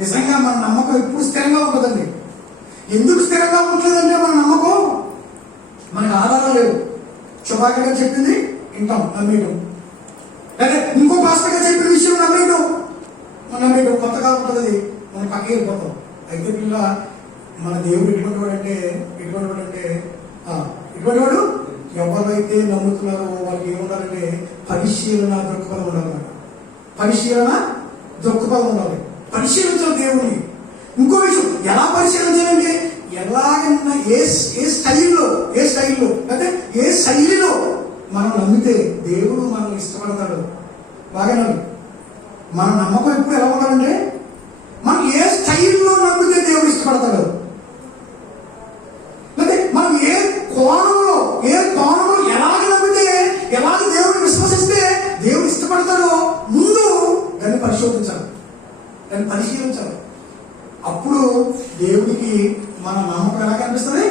నిజంగా మన నమ్మకం ఎప్పుడు స్థిరంగా ఉంటుందండి. ఎందుకు స్థిరంగా ఉంటుందంటే మన నమ్మకం మనకు ఆధారం లేవు. శుభాకర్ గారు చెప్పింది వింటాం, నమ్మేయడం. లేదా ఇంకో పాస్టర్ గారు చెప్పిన విషయం నమ్మేయడం కొత్తగా ఉంటుంది, మనం పక్కకి వెళ్ళిపోతాం. అయితే పిల్ల మన దేవుడు ఎటువంటి వాడు ఎవరైతే నమ్ముతున్నారో వాళ్ళకి ఏముండాలంటే పరిశీలన దృక్పథం ఉండాలన్నమాట. పరిశీలించాలి దేవుని. ఇంకో విషయం, ఎలా పరిశీలించాలంటే ఎలాగైనా ఏ స్టైల్లో అంటే ఏ శైలిలో మనం నమ్మితే దేవుడు మనల్ని ఇష్టపడతాడు. బాగా నమ్మి మన నమ్మకం ఎప్పుడు ఎలా ఉండాలంటే మనం ఏ స్టైల్లో నమ్మితే దేవుడు ఇష్టపడతాడు. లేకపోతే మనం ఏ కోణంలో ఎలాగ నమ్మితే, ఎలాగ దేవుడిని విశ్వసిస్తే దేవుడు ఇష్టపడతాడో ముందు దాన్ని పరిశీలించాలి. అప్పుడు దేవుడికి మన నమ్మకం ఎలా కనిపిస్తుంది?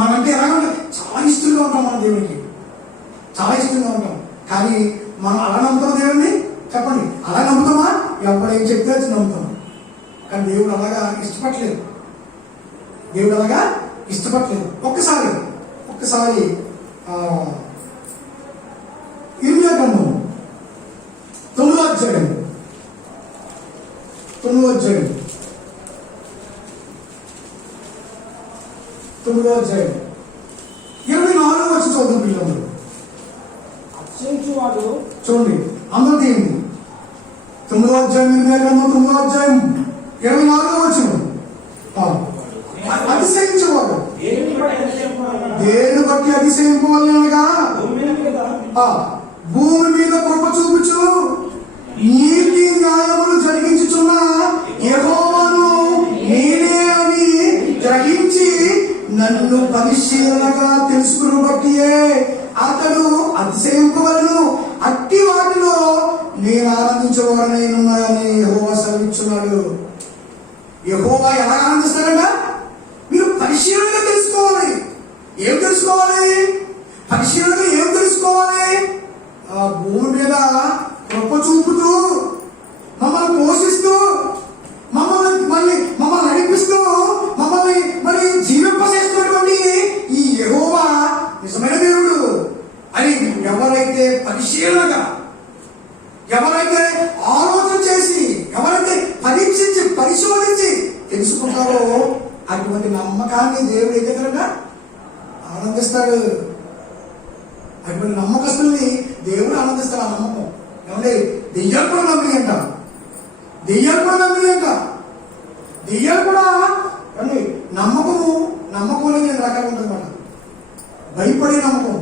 మనంటే ఎలా ఉంటుంది? చాలా ఇష్టంగా ఉంటాం. మన దేవుడికి చాలా ఇష్టంగా ఉంటాం. కానీ మనం అలా నమ్ముతాం దేవుడిని? చెప్పండి, అలా నమ్ముతామా? ఎవరు ఏం చెప్తే అది నమ్ముతాం. కానీ దేవుడు అలాగా ఇష్టపడలేదు. ఒక్కసారి ఇర్మియా గ్రంథం 9వ అధ్యాయం 24వ వచ్చి చదువు పిల్లలు చూడండి. అందరూ తీయండి. 9వ అధ్యాయం ఇర్మియా గ్రంథం 9వ అధ్యాయం 24వ వచ్చిన అతిశయించేవాడు దేని బట్టి అతిశయింపవలనగా భూమి మీద కృప చూపుచు నీతి న్యాయములు జరిగించుచున్న యెహోవా నన్ను పరిశీలనగా తెలుసుకుని బట్టియే అతడు అతిశయింపవలను, అట్టి వాటిలో నేను ఆనందించవాడనైనానని యెహోవా సెలవిచ్చున్నాడు. యెహోవా ఎలా ఆనందిస్తాడంట? మీరు పరిశీలనగా తెలుసుకోవాలి. ఏం తెలుసుకోవాలి? పరిశీలనగా ఏం తెలుసుకోవాలి? ఆ భూమి మీద కృప చూపుతూ, మమ్మల్ని పోషిస్తూ, మమ్మల్ని నడిపిస్తూ, మమ్మల్ని మరి జీవింపజేస్తున్నటువంటి ఈ యెహోవా నిజమైన దేవుడు అని ఎవరైతే పరిశీలనగా, ఎవరైతే ఆలోచన చేసి, ఎవరైతే పరీక్షించి పరిశోధించి తెలుసుకుంటారో అటువంటి నమ్మకాన్ని దేవుడు ఏం చేస్తాడంట? ఆనందిస్తాడు. అటువంటి నమ్మకస్తుల్ని దేవుడు ఆనందిస్తాడు. ఆ నమ్మకం ఏమంటే దెయ్యాలు కూడా నమ్మినాయి అంట. దెయ్యాలు కూడా నమ్మినాయి అంట. దెయ్యాలు కూడా అంటే నమ్మకం అనేది 2 రకాలు ఉంటుంది అన్నమాట. భయపడే నమ్మకం,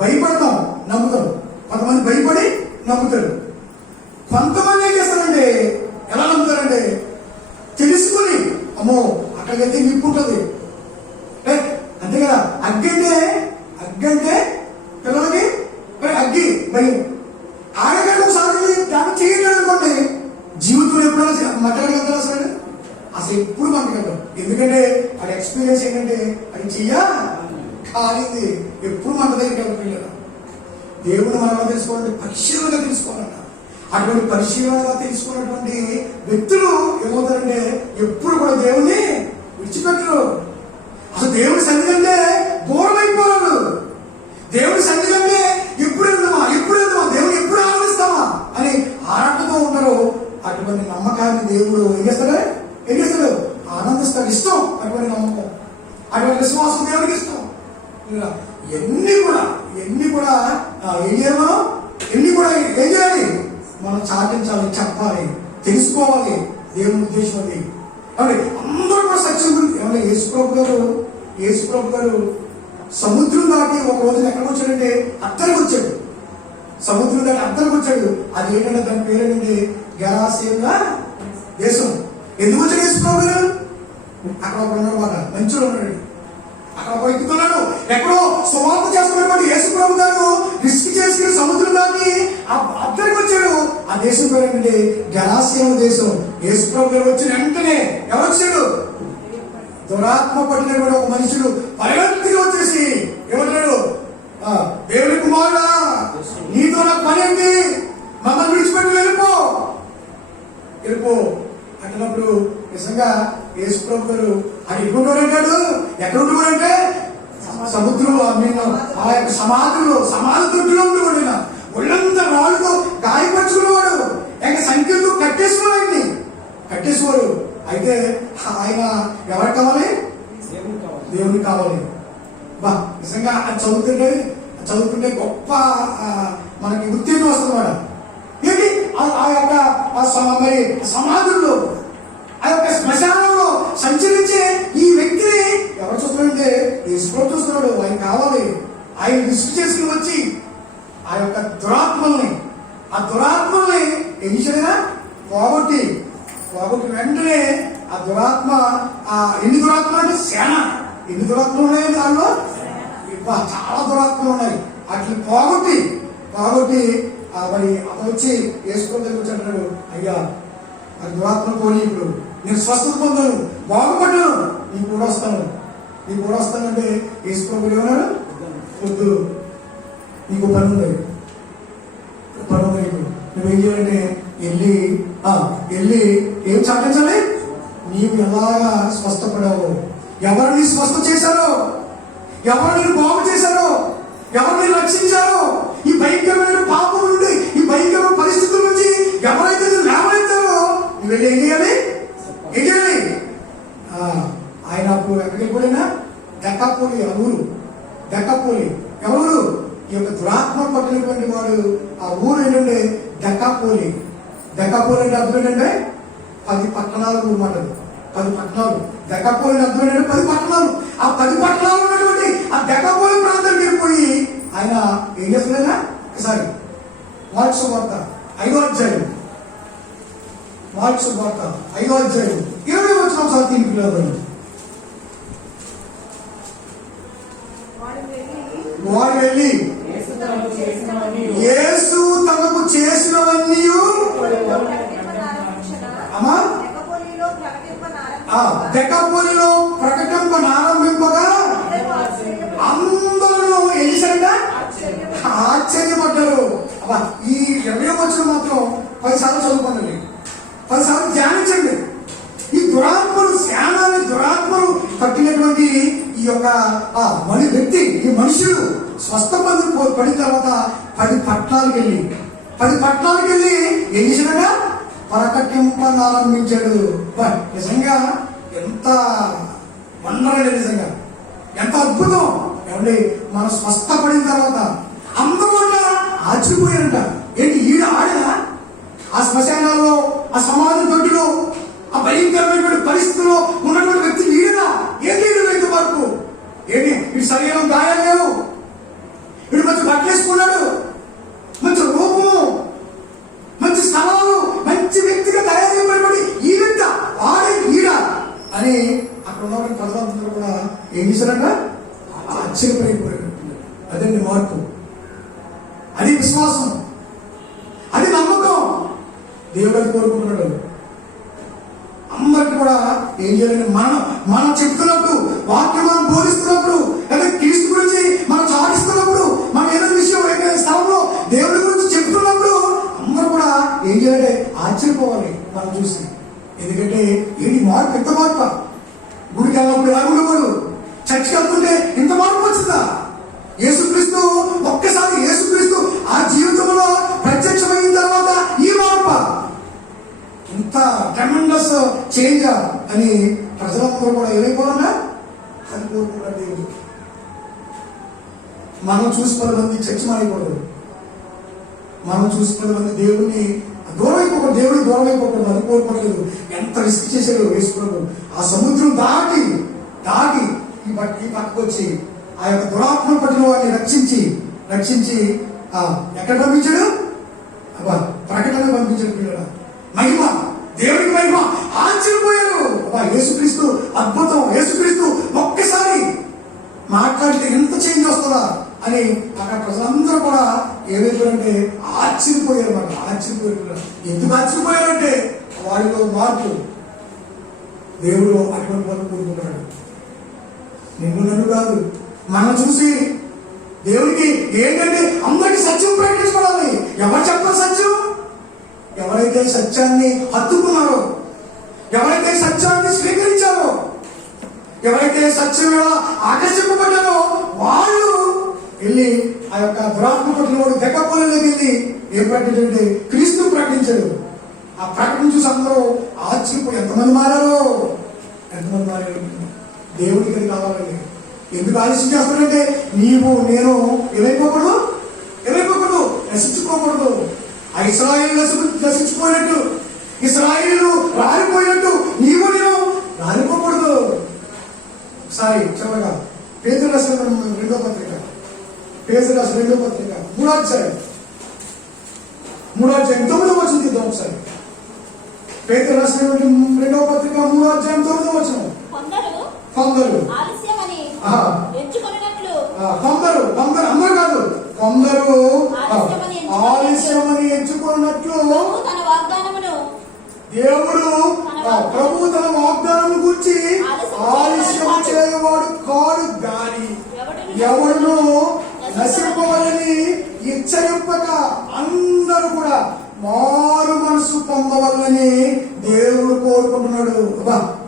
భయపడతాం, నమ్ముతాం. కొంతమంది భయపడి నమ్ముతారు. కొంతమంది ఏం చేస్తారంటే, ఎలా నమ్ముతారంటే తెలుసుకుని, అమ్మో అక్కడికైతే నిప్పు ఉంటుంది, అంతే కదా, అగ్గంటే పిల్లలకి అగ్గి భయం. ఆడగంట ఒకసారి దాన్ని చేయలేదు అనుకోండి, జీవితంలో ఎప్పుడైనా మట్టగలుగుతారా అసలు? అసలు ఎప్పుడు మంటగలరు. ఎందుకంటే అది ఎక్స్పీరియన్స్ ఏంటంటే అది కాలింది, ఎప్పుడు మంట దగ్గరికి వెళ్ళలేదు. దేవుడు మనం తెలుసుకోవాలంటే పరిశీలనగా తెలుసుకోవాలంట. అటువంటి పరిశీలనగా తెలుసుకున్నటువంటి వ్యక్తులు ఏమవుతారంటే ఎప్పుడు కూడా దేవుణ్ణి విడిచిపెట్టరు. అసలు దేవుడి సన్నిధంటే దూరం అయిపోరాడు. దేవుడి సన్నిధంటే ఎప్పుడు వెళ్దామా దేవుడు ఎప్పుడు ఆనందిస్తామా అని ఆరాటంతో ఉంటారు. అటువంటి నమ్మకాన్ని దేవుడు ఏం చేస్తాడు? ఆనందిస్తాడు. ఇష్టం అటువంటి నమ్మకం, అటువంటి విశ్వాసం దేవుడికి ఇష్టం. ఎన్ని కూడా ఏం చేయాలి? మనం చాటించాలి, చెప్పాలి, తెలుసుకోవాలి దేవుని ఉద్దేశం అది. అంటే అందరూ కూడా సత్యం గురించి ఏమన్నా యేసుప్రభు గారు సముద్రం దాటి ఒక రోజున ఎక్కడికి వచ్చాడంటే అద్దరికి వచ్చాడు. సముద్రం దాటి అద్దరికి వచ్చాడు. అది ఏంటంటే దాని పేరేంటంటే గెరాసేన దేశం. ఎందుకు వచ్చాడు యేసుప్రభు గారు? అక్కడ ఒక ఉన్నమాట మంచిగా ఉన్నాడు. అక్కడ ఒక ఎక్కుతున్నాడు. ఎక్కడో సువార్త చేస్తున్నటువంటి యేసుప్రభు గారు రిస్క్ చేసుకుని సముద్రం దాటి అద్దరికి వచ్చాడు. ఆ దేశం పేరు ఏంటంటే గెరాసేన దేశం. యేసుప్రభు గారు వచ్చిన వెంటనే ఎవరు వచ్చాడు? దురాత్మ పడినటువంటి ఒక మనుషుడు పరిగెత్తుగా వచ్చేసి ఏమంటాడు? దేవుని కుమారుడా, నీతో నాకు పని ఏంటి? మమ్మల్ని విడిచిపెట్టి వెళ్ళిపో అంటున్నప్పుడు నిజంగా యేసుప్రభు గారు అది ఎక్కడుంటాడు? ఎక్కడ ఉంటున్నాడంటే సముద్రంలో, ఆ యొక్క సమాధి తొట్టులో ఉండేవాడు. ఒళ్ళంతా రాళ్ళతో గాయపరుచుకునేవాడు. సంఖ్యలతో కట్టేసేవారు. అయితే ఆయన ఎవరు కావాలి? దేవుని కావాలి. నిజంగా అది చదువుతుంటే గొప్ప మనకి ఉత్తేజం వస్తుంది మేడం. ఏంటి ఆ యొక్క మరి సమాధుల్లో, ఆ యొక్క శ్మశానంలో సంచరించే ఈ వ్యక్తిని ఎవరు చూస్తున్నాడంటే యేసుప్రభు చూస్తున్నాడు. ఆయన కావాలి. ఆయన రిస్క్ చేసుకుని వచ్చి ఆ యొక్క దురాత్మల్ని ఏం చేయడా పోగొట్టి వెంటనే ఆ దురాత్మ, ఎన్ని దురాత్మలు అంటే సేన, ఎన్ని దురాత్మలు ఉన్నాయి దానిలో? చాలా దురాత్మలు ఉన్నాయి. వాటిని పోగొట్టి మరి అతను వచ్చి యేసుప్రభు దగ్గర వచ్చి అంటాడు, అయ్యా అది దురాత్మ పోనీ, ఇప్పుడు నేను స్వస్థత పొందాను, బాగుపడ్డాను, నీకు కూడా వస్తానంటే యేసుప్రభు ఏమన్నాడు? వద్దు, నీకు పని ఉంది, నువ్వేం చేయాలంటే వెళ్ళి ఏం చాటించాలి? నీవు ఎలాగా స్వస్థపడావు, ఎవరు నీ స్వస్థ చేశారో, ఎవరు నేను బాగు చేశారో, ఎవరు నేను రక్షించారో, ఈ భయంకరమైన పాపం నుండి, ఈ భయంకరమైన పరిస్థితుల నుంచి ఎవరైతే లేవనెత్తారో నువ్వు వెళ్ళి ఏం చేయాలి? ఆయన అప్పుడు ఎక్కడికి వెళ్ళిపోయినా దెక్కాపోలి, ఆ ఊరు దెక్కాపోలి. ఎవరు? ఈ యొక్క దురాత్మ పట్టినటువంటి వాడు. ఆ ఊరు ఏంటంటే దెక్కాపోలి అంటే అర్థం ఏంటంటే 10 పట్టణాలు మాట. 10 పట్టణాలు. దెక్కాపోలి అర్థం ఏంటంటే 10 పట్టణాలు. ఆ 10 పట్టణాలు ఉన్నటువంటి ఆ దెక్కాపోలి ప్రాంతానికి వెళ్ళిపోయి ఆయన ఏం చేస్తున్నాయినా ఒకసారి మార్కు సువార్త 5వ అధ్యాయం 5వ అధ్యాయం 20వ వచనం ఒకసారి తీర్పులో 20వ వచనం మాత్రం 10 సార్లు చదువుకోండి, 10 సార్లు ధ్యానించండి. ఈ దురాత్మలు, శానాన్ని దురాత్మలు పట్టినటువంటి ఈ యొక్క వ్యక్తి, ఈ మనుషుడు పడిన తర్వాత 10 పట్టణాలకు వెళ్ళి ఏం చేసినాగా పరకట్టింపారంభించాడు. నిజంగా ఎంత వండరండి, నిజంగా ఎంత అద్భుతం. ఏమండి, మనం స్వస్థపడిన తర్వాత అందరూ ఆశ్చర్యపోయారంట. ఏంటి ఆడదా ఆ శ్మశానాల్లో, ఆ సమాధి దొడ్డిలో, ఆ భయంకరమైనటువంటి పరిస్థితుల్లో ఉన్నటువంటి వ్యక్తి ఈడదా? ఏంటి ఇంత వరకు? ఏంటి వీడు శరీరం గాయాలు లేవు, వీడు మంచి బట్టలేసుకున్నాడు, మంచి రూపము, మంచి స్థలాలు, మంచి వ్యక్తిగా తయారు చేయబడి ఈడంట, ఈడ అని అక్కడ ఉన్న ప్రజలందరూ కూడా ఏం చేశారంట? ఆశ్చర్యపడిపోయారు. అదండి మార్పు, అది విశ్వాసం, అది నమ్మకం. దేవుడు అది కోరుకుంటున్నాడు. అందరికి కూడా ఏం చేయాలంటే మనం చెప్తున్నప్పుడు, వాక్యం మనం బోధిస్తున్నప్పుడు, లేదా క్రీస్తు గురించి మనం చాటిస్తున్నప్పుడు, మనం ఏదైనా విషయం ఏదైనా స్థలంలో దేవుడి గురించి చెప్తున్నప్పుడు అందరూ కూడా ఏం చేయాలంటే ఆశ్చర్యపోవాలి మనం చూసి. ఎందుకంటే ఏంటి మార్పు, ఎంత మార్పు? గుడికి వెళ్ళినప్పుడు ఎలా ఉండేవాడు, చర్చికి వెళ్తుంటే ఇంత మార్పు వచ్చిందా? యేసుక్రీస్తు ఒక్కసారి యేసుక్రీస్తు ఆ జీవితంలో ప్రత్యక్షమైన తర్వాత ఈ మార్పు, ఇంత ట్రెమెండస్ చేంజ్ అని ప్రజలందరూ కూడా ఏమైపోవాలన్నా అది కోరుకుంటారు. దేవుడు మనం చూసి 10 మంది చర్చ మారిపోకూడదు, మనం చూసి 10 మంది దేవుడిని దూరం అయిపోకూడదు, అది కోరుకోవట్లేదు. ఎంత రిస్క్ చేశారు వేసుకోవడం. ఆ సముద్రం దాటి ఈ పక్కకు వచ్చి ఆ యొక్క దురాత్మ పట్టిన వారిని రక్షించి ఎక్కడ పంపించాడు? ప్రకటన పంపించాడు. పిల్లల మహిమ, దేవుడికి మహిమ. ఆశ్చర్యపోయారు. యేసుక్రీస్తు అద్భుతం, యేసుక్రీస్తు ఒక్కసారి మాట్లాడితే ఎంత చేంజ్ వస్తుందా అని అక్కడ ప్రజలందరూ కూడా ఏమైపోయారంటే ఆశ్చర్యపోయారు. ఎందుకు ఆశ్చర్యపోయారంటే వారిలో మార్పు. దేవుడు అటువంటి వాళ్ళు కోరుకుంటాడు. నిన్ను నన్ను కాదు, మనం చూసి దేవుడికి ఏంటంటే అందరికీ సత్యం ప్రకటించుకోవాలి. ఎవరు చెప్పాలి సత్యం? ఎవరైతే సత్యాన్ని హత్తుకున్నారో, ఎవరైతే సత్యాన్ని స్వీకరించారో, ఎవరైతే సత్యం ఆకర్షింపబడ్డారో వాళ్ళు వెళ్ళి ఆ యొక్క దురాత్మ పట్టిన వాడు దెక్కపల్లిలోకి వెళ్ళి ఏం ప్రకటించండి? క్రీస్తు ప్రకటించాడు. ఆ ప్రకటన చూసి అందరూ ఆశ్చర్యపోయి ఎంతమంది మారారు. దేవుడికి అది కావాలండి. ఎందుకు ఆలస్యం చేస్తాడంటే నీవు నేను ఏమైపోకూడదు, నశించుకోకూడదు. ఆ ఇశ్రాయేలు నశించిపోయినట్టు, ఇశ్రాయేలు రాలిపోయినట్టు నీవు నేను రాలిపోకూడదు. ఒకసారి చివరగా పేతురు రాసిన 2వ పత్రిక 3వ అధ్యాయం 9వ వచనం తీద్దాం ఒకసారి. పేతురు రాసిన 2వ పత్రిక 3వ అధ్యాయం 9వ వచనం. కొందరు అందరూ కాదు, కొందరు ఆలస్యమని ఎంచుకున్నట్లు దేవుడు ప్రభు తన వాగ్దానం గురించి ఆలస్యం చేయవాడు కాడు గాని ఎవడును నశింపవలని ఇచ్చరింపక అందరూ కూడా మారు మనసు పొందవలని దేవుడు కోరుకుంటున్నాడు.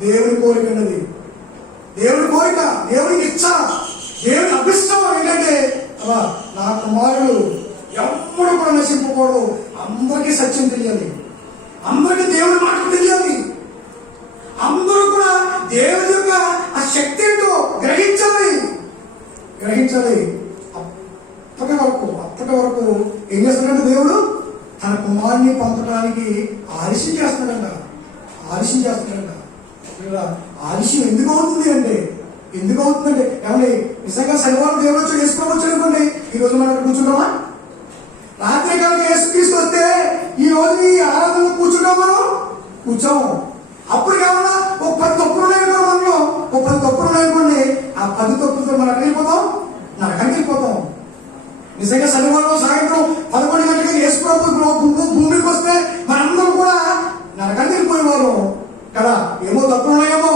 దేవుడి కోరిక అన్నది, దేవుడి కోరిక, దేవుడికి ఇచ్చ, దేవుడి అభిష్టం ఏంటంటే నా కుమారుడు ఎప్పుడు కూడా నశింపకూడదు, అందరికీ సత్యం తెలియాలి, అందరికీ దేవుడి మాట తెలియాలి, అందరూ కూడా దేవుడి యొక్క ఆ శక్తి ఏంటో గ్రహించాలి. అప్పటి వరకు ఏం చేస్తున్నాడు? దేవుడు తన కుమారుని పంపడానికి ఆలస్యం చేస్తున్నాడంట. ఆలస్యం ఎందుకు అవుతుందంటే ఏమండి, నిజంగా శనివారం దేవుడు వచ్చి వేసుకోవచ్చు అనుకోండి, ఈ రోజు మనం కూర్చున్నామా? రాత్రి కాలం యేసుక్రీస్తు వస్తే ఈ రోజు ఈ ఆరాధనలో కూర్చున్నాం, మనం కూర్చోము. అప్పుడు కావాలా ఒక 10 తప్పులు ఉన్నాయనుకో, మనలో ఒక 10 తప్పులు ఉన్నాయనుకోండి, ఆ 10 తప్పులతో మనం నరకానికి వెళ్ళిపోతాం. నిజంగా శనివారం సాయంత్రం 11 గంటలకు యేసుప్రభు భూమికి వస్తే మనందరం కూడా నరకానికి వెళ్ళిపోయేవారు కదా. ఏమో తప్పులు ఉన్నాయేమో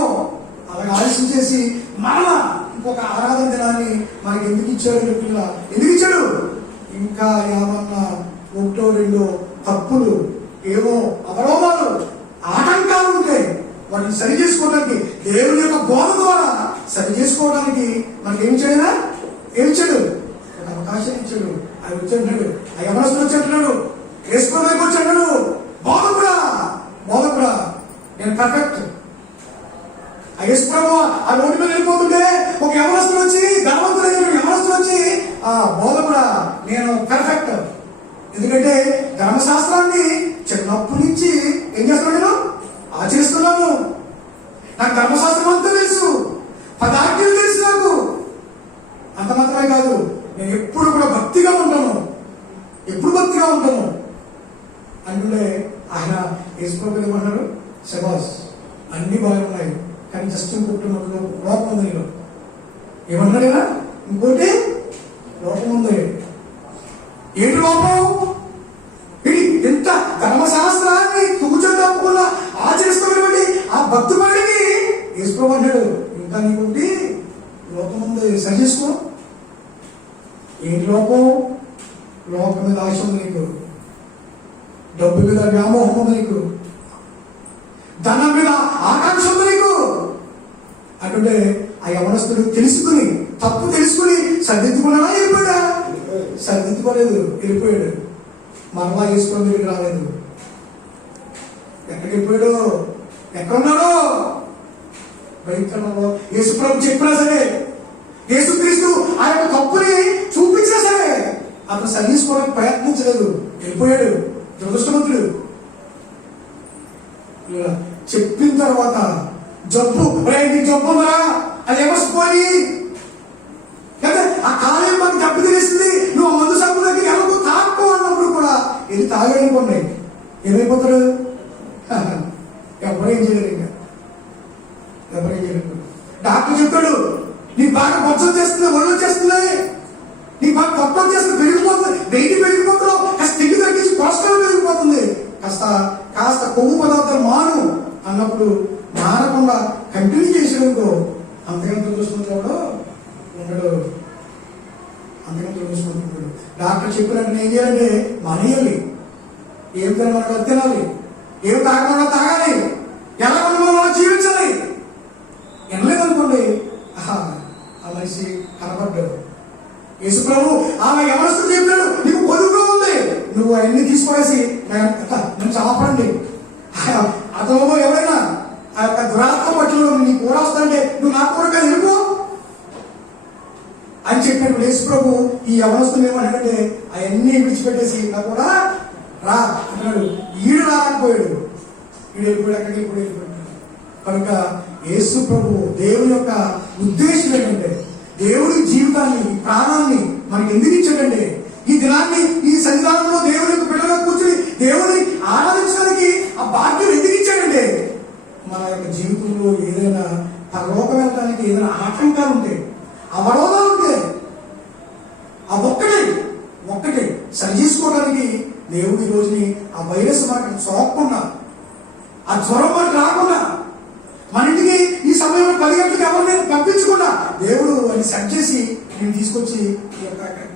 అలాగే ఆలస్యం చేసి మరలా ఇంకొక ఆరాధన దినాన్ని మనకి ఎందుకు ఇచ్చాడు? ఎందుకు ఇచ్చాడు? ఇంకా ఏమన్నా 1, 2 తప్పులు, ఏవో అవరోధాలు, ఆటంకాలు ఉంటాయి. వాటిని సరి చేసుకోవడానికి దేవుని యొక్క బోధ ద్వారా సరి చేసుకోవడానికి మనకి ఏం చేయడా, ఏం ఇచ్చాడు, ఒక అవకాశం ఇచ్చాడు. ఆయన వచ్చేంటాడు, ఆ యవనస్తుడు వచ్చేంటున్నాడు, వేసుకోవడానికి వచ్చాడు, బోధకుడా బోధకుడా నేను పర్ఫెక్ట్. ఆ యేసుప్రభు ఆ రోడ్డు మీద వెళ్ళిపోతుంటే ఒక యవనస్తుడు వచ్చి, ధనవంతుడైన యవనస్తుడు వచ్చి, ఆ బోధకుడా నేను పర్ఫెక్ట్. ఎందుకంటే ధర్మశాస్త్రాన్ని చిన్నప్పటి నుంచి ఏం చేస్తున్నాను, నేను ఆచరిస్తున్నాను. నాకు ధర్మశాస్త్రం అంతా తెలుసు, 10 ఆజ్ఞలు తెలుసు నాకు. అంత మాత్రమే కాదు, నేను ఎప్పుడు కూడా భక్తిగా ఉంటాను, ఎప్పుడు భక్తిగా ఉంటాను అంటే ఆయన యేసుప్రభు ఏమన్నాడు, శబాస్ అన్ని బాగున్నాయి కానీ జస్ట్ ఇంకొకటి లోపం ఉంది నేను. ఏమన్నాడు కదా, ఇంకోటి లోపం ఉంది. ఏంటి లోపం? ఇది ఎంత ధర్మశాస్త్రాన్ని తూచా తప్పకుండా ఆచరిస్తున్నటువంటి ఆ భక్తుడికి యేసుప్రభు అన్నాడు, ఇంకా నీకుంటే లోపం ఉంది, సరి చేసుకో. ఏంటి లోపం? లోకం మీద ఆశ ఉంది నీకు, డబ్బు మీద వ్యామోహం ఉంది నీకు, ధనం మీద ఆకాంక్ష ఉంది నీకు అంటే ఆ యవనస్తుడు తెలుసుకుని, తప్పు తెలుసుకుని సరిదిద్దుకున్నాడా, వెళ్ళిపోయాడా? సరిదిద్దుకోలేదు, వెళ్ళిపోయాడు. మరలా యేసుప్రభు దగ్గరికి రాలేదు. ఎక్కడికి వెళ్ళిపోయాడు? ఎక్కడున్నాడు? బయటలో. యేసుప్రభు చెప్పినా సరే, యేసుక్రీస్తు ఆ యొక్క తప్పుని చూపించినా సరే అతను సరి చేసుకోవడానికి ప్రయత్నించలేదు, వెళ్ళిపోయాడు. దురదృష్టవంతుడు. చెప్పిన తర్వాత జబ్బు, జబ్బు ఉందా అది ఏమోసిపోయి లేదా ఆ కాలేయం మనకు దెబ్బ తెలిసింది, నువ్వు మందు సబ్బు దగ్గర ఎవరు తాకు అన్నప్పుడు కూడా ఇది తాగనుకోండి ఏమైపోతాడు? ఎవరేం చేయలేరు, ఇంకా ఎవరేం చేయలేరు. డాక్టర్ చెప్తాడు, నీకు బాగా బొత్సం చేస్తుంది, ఒళ్ళు వచ్చేస్తుంది, నీకు బాగా కొత్త వచ్చేస్తుంది, పెరిగిపోతుంది, వెయిట్ పెరిగిపోతున్నావు, కాస్త తిండి తగ్గించి కొలెస్ట్రాల్ పెరిగిపోతుంది, కాస్త కొవ్వు పదార్థాలు మాను అన్నప్పుడు మానకుండా కంటిన్యూ చేసేందుకు అంతకంత చూసుకుంటాడు ఉండడు, అంతకంత చూసుకుంటున్నాడు. డాక్టర్ చెప్పినట్టు ఏం చేయాలంటే మానేయాలి, ఏం తినమన్నా తినాలి, ఏం తాగమన్నా తాగాలి, ఎలా ఉండమన్నా జీవించాలి. వినలేదనుకోండి ఆ మనిషి కనపడ్డాడు. యేసుప్రభు ఆమె యవనస్తుడు చెప్పాడు, నీకు పొదుగుగా ఉంది, నువ్వు అవన్నీ తీసుకునేసి నేను చాపండి. అతను ఎవరైనా ఆ యొక్క దురాత్మ పట్టులో నీ కూర వస్తాంటే నువ్వు నా కూరగా వెళ్ళిపో అని చెప్పాడు యేసుప్రభు. ఈ యవనస్తులు ఏమంటాడంటే అవన్నీ విడిచిపెట్టేసి నా కూడా రా అన్నాడు. ఈడు రాకపోయాడు, ఈడు వెళ్ళిపోయాడు, అక్కడికి ఇప్పుడు వెళ్ళిపోయాడు. కనుక యేసుప్రభు దేవుని యొక్క ఉద్దేశం ఏంటంటే దేవుడి జీవితాన్ని, ప్రాణాన్ని మనకి ఎందుకు ఇచ్చాడంటే ఈ దినాన్ని, ఈ సన్నిధానంలో దేవుని యొక్క బిడ్డగా కూర్చొని దేవుని ఆరాధించడానికి ఆ భాగ్యం ఎందుకు ఇచ్చాడంటే మన యొక్క జీవితంలో ఏదైనా పరలోకం వెళ్ళడానికి ఏదైనా ఆటంకాలు ఉంటే, అవరోధాలు ఉంటే ఆ ఒక్కటే సరి చేసుకోవడానికి దేవుడి రోజుని ఆ వైరస్ మనకు సోకకుండా, ఆ జ్వరం మనకు రాకుండా, మన ఇంటికి ఈ సమయంలో 10 గంటలకు ఎవరిని పంపించకుండా దేవుడు అని సెట్ చేసి నేను తీసుకొచ్చి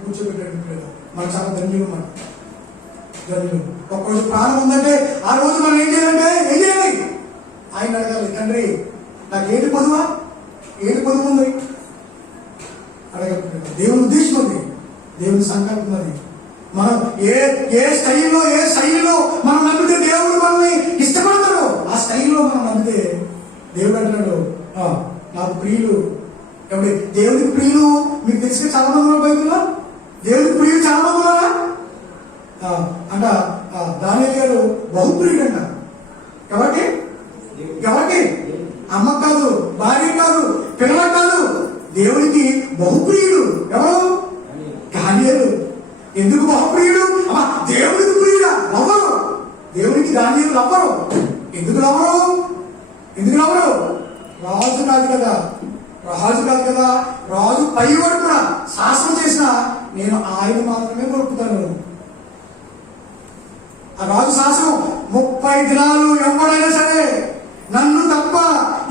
కూర్చోబెట్టాడు. మన చాలా ధన్యులు, మన ధన్యులు. ఒక్కరోజు ప్రాణం ఉందంటే ఆ రోజు మనం ఏం చేయాలి? ఆయన అడగాలి, తండ్రి నాకు ఏది పొదువా, ఏది పొదువు ఉంది అడగాలి. దేవుని ఉద్దేశం ఉంది, దేవుని సంకల్పం అది. మనం ఏ శైలిలో మనం నమ్మితే దేవుడు మనల్ని ఇష్టపడతాడు, ఆ స్టైల్లో మనం నమ్మితే దేవుడు అంటున్నాడు నాకు ప్రియులు. ఎవరి దేవుడికి ప్రియులు మీకు తెలిసిన చాలా మంది బైబిల్లో దేవుడికి ప్రియులు చాలా మంది ఉన్నారా అంట. దానియేలు గారు బహుప్రియుడు అంట. ఎవరికి? అమ్మ కాదు, భార్య కాదు, పిల్లల కాదు, దేవుడికి బహుప్రియుడు. ఎవరు? దానియేలు. ఎందుకు బహుప్రియుడు? దేవుడికి ప్రియుడా? లవ్వరు. దేవుడికి దానియేలు లవ్వరు. ఎందుకు లవ్వరు? రాజు కాదు కదా, రాజు పైవాడు కూడా శాసనం చేసిన నేను ఆయన మాత్రమే కొడుకుతాను. ఆ రాజు శాసనం 30 దినాలు ఎవడైనా సరే నన్ను తప్ప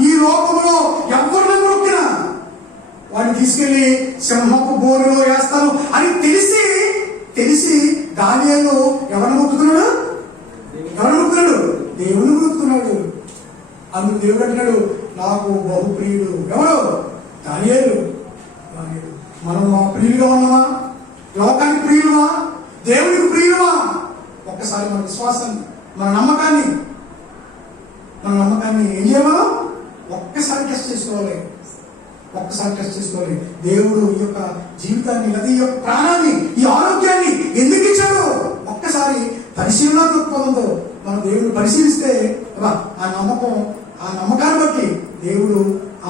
ఈ లోకంలో ఎవరిని కొడుకున్నా వాడిని తీసుకెళ్లి సింహపు బోరులో వేస్తాను అని తెలిసి దానియేలు ఎవరిని మొక్కుతున్నాడు? ఎవరిని మొక్కుతున్నాడు? దేవుని మొక్కుతున్నాడు. అందుకు దేవుడు అంటున్నాడు, నాకు బహుప్రియుడు ఎవరు? దానియేలు. మనం మా ప్రియులుగా ఉన్నామా? లోకానికి ప్రియులుమా? దేవునికి ప్రియులుమా? ఒక్కసారి మన విశ్వాసాన్ని, మన నమ్మకాన్ని ఏం చేయాలో ఒక్కసారి టెస్ట్ చేసుకోవాలి. దేవుడు ఈ యొక్క జీవితాన్ని, లేదా ఈ యొక్క ప్రాణాన్ని, ఈ ఆరోగ్యాన్ని ఎందుకు ఇచ్చాడు? ఒక్కసారి పరిశీలన దృక్పథంతో మనం దేవుడిని పరిశీలిస్తే ఆ నమ్మకాన్ని బట్టి దేవుడు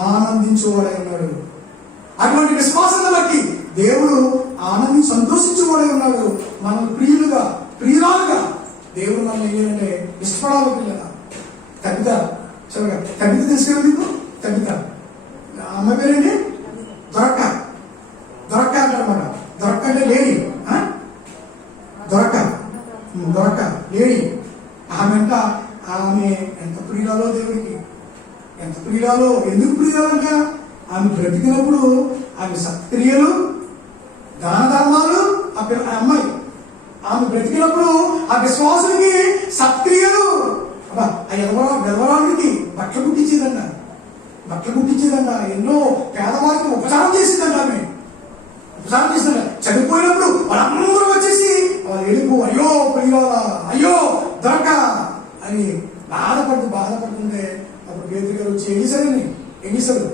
ఆనందించేవాడై ఉన్నాడు. అటువంటి విశ్వాసాన్ని బట్టి దేవుడు ఆనందించి సంతోషించేవాడై ఉన్నాడు. మనం ప్రియురాలుగా దేవుడు మనం ఏంటంటే ఇష్టపడాలి. పిల్లగా కవిత తెలుసు మీకు? కవిత అమ్మ పేరేంటి? దొరక్క అంటారన్నమాట. దొరక్క అంటే లేడీ. దొరక్క లేడీ. ఆమె ఎంత ప్రియురాలో దేవుడికి, ఎంత ప్రియురాలో. ఎందుకు ప్రియురాలంట? ఆమె బ్రతికినప్పుడు ఆమె సత్క్రియలు, దాన ధర్మాలు, అమ్మాయి ఆమె బ్రతికినప్పుడు ఆ విశ్వాసులకి సత్క్రియలు, బెదవరానికి బట్టలు కుట్టించేదంట. ఎన్నో పేదవారికి ఉపచారం చేసిందంట. ఆమె ఉపచారం చేసిందంట. చనిపోయినప్పుడు వాళ్ళందరూ వచ్చేసి వాళ్ళు వెళ్ళిపో, అయ్యో ప్రియురాలా, అయ్యో దొరక అని బాధపడుతుంటే అప్పుడు పేతురు గారు వచ్చి ఏం చేశారు?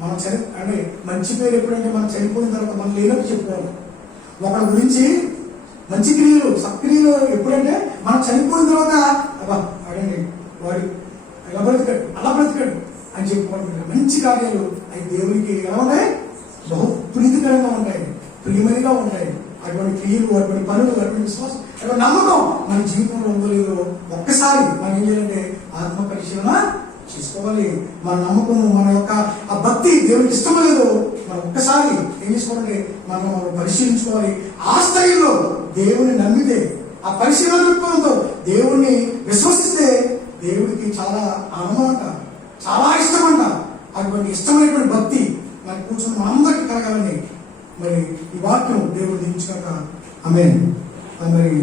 మనం అంటే మంచి పేరు ఎప్పుడంటే మనం చనిపోయిన తర్వాత మనం లేనట్టు చెప్పుకోవాలి. ఒకరి గురించి మంచి క్రియలు, సత్క్రియలు ఎప్పుడంటే మనం చనిపోయిన తర్వాత అడండి వాడు అలా బ్రతికాడు అని చెప్పుకోవాలి. మంచి కార్యాలు అవి దేవునికి ఎలా ఉన్నాయి? బహు ప్రీతికరంగా ఉంటాయి, ప్రియమైనగా ఉంటాయి. అటువంటి క్రియలు, అటువంటి పనులు, అటువంటి విశ్వాసం, అటువంటి నమ్మకం మన జీవితంలో ఉందో లేదో ఒక్కసారి మనం ఏం చేయాలంటే ఆత్మ పరిశీలన చేసుకోవాలి. మన నమ్మకము, మన యొక్క ఆ భక్తి దేవునికి ఇష్టం లేదో మనం ఒక్కసారి ఏం చేసుకోవాలంటే మనం పరిశీలించుకోవాలి. ఆ స్థాయిలో దేవుని నమ్మితే, ఆ పరిశీలన దృక్పథంతో దేవుణ్ణి విశ్వసిస్తే దేవుడికి చాలా ఆనందం అంట, చాలా ఇష్టం అంట. అటువంటి ఇష్టమైనటువంటి భక్తి మరి కూర్చొని మనందరికీ కలగాలని మరి ఈ వాక్యం దేవుడు దీవించాక ఆమేన్. మరి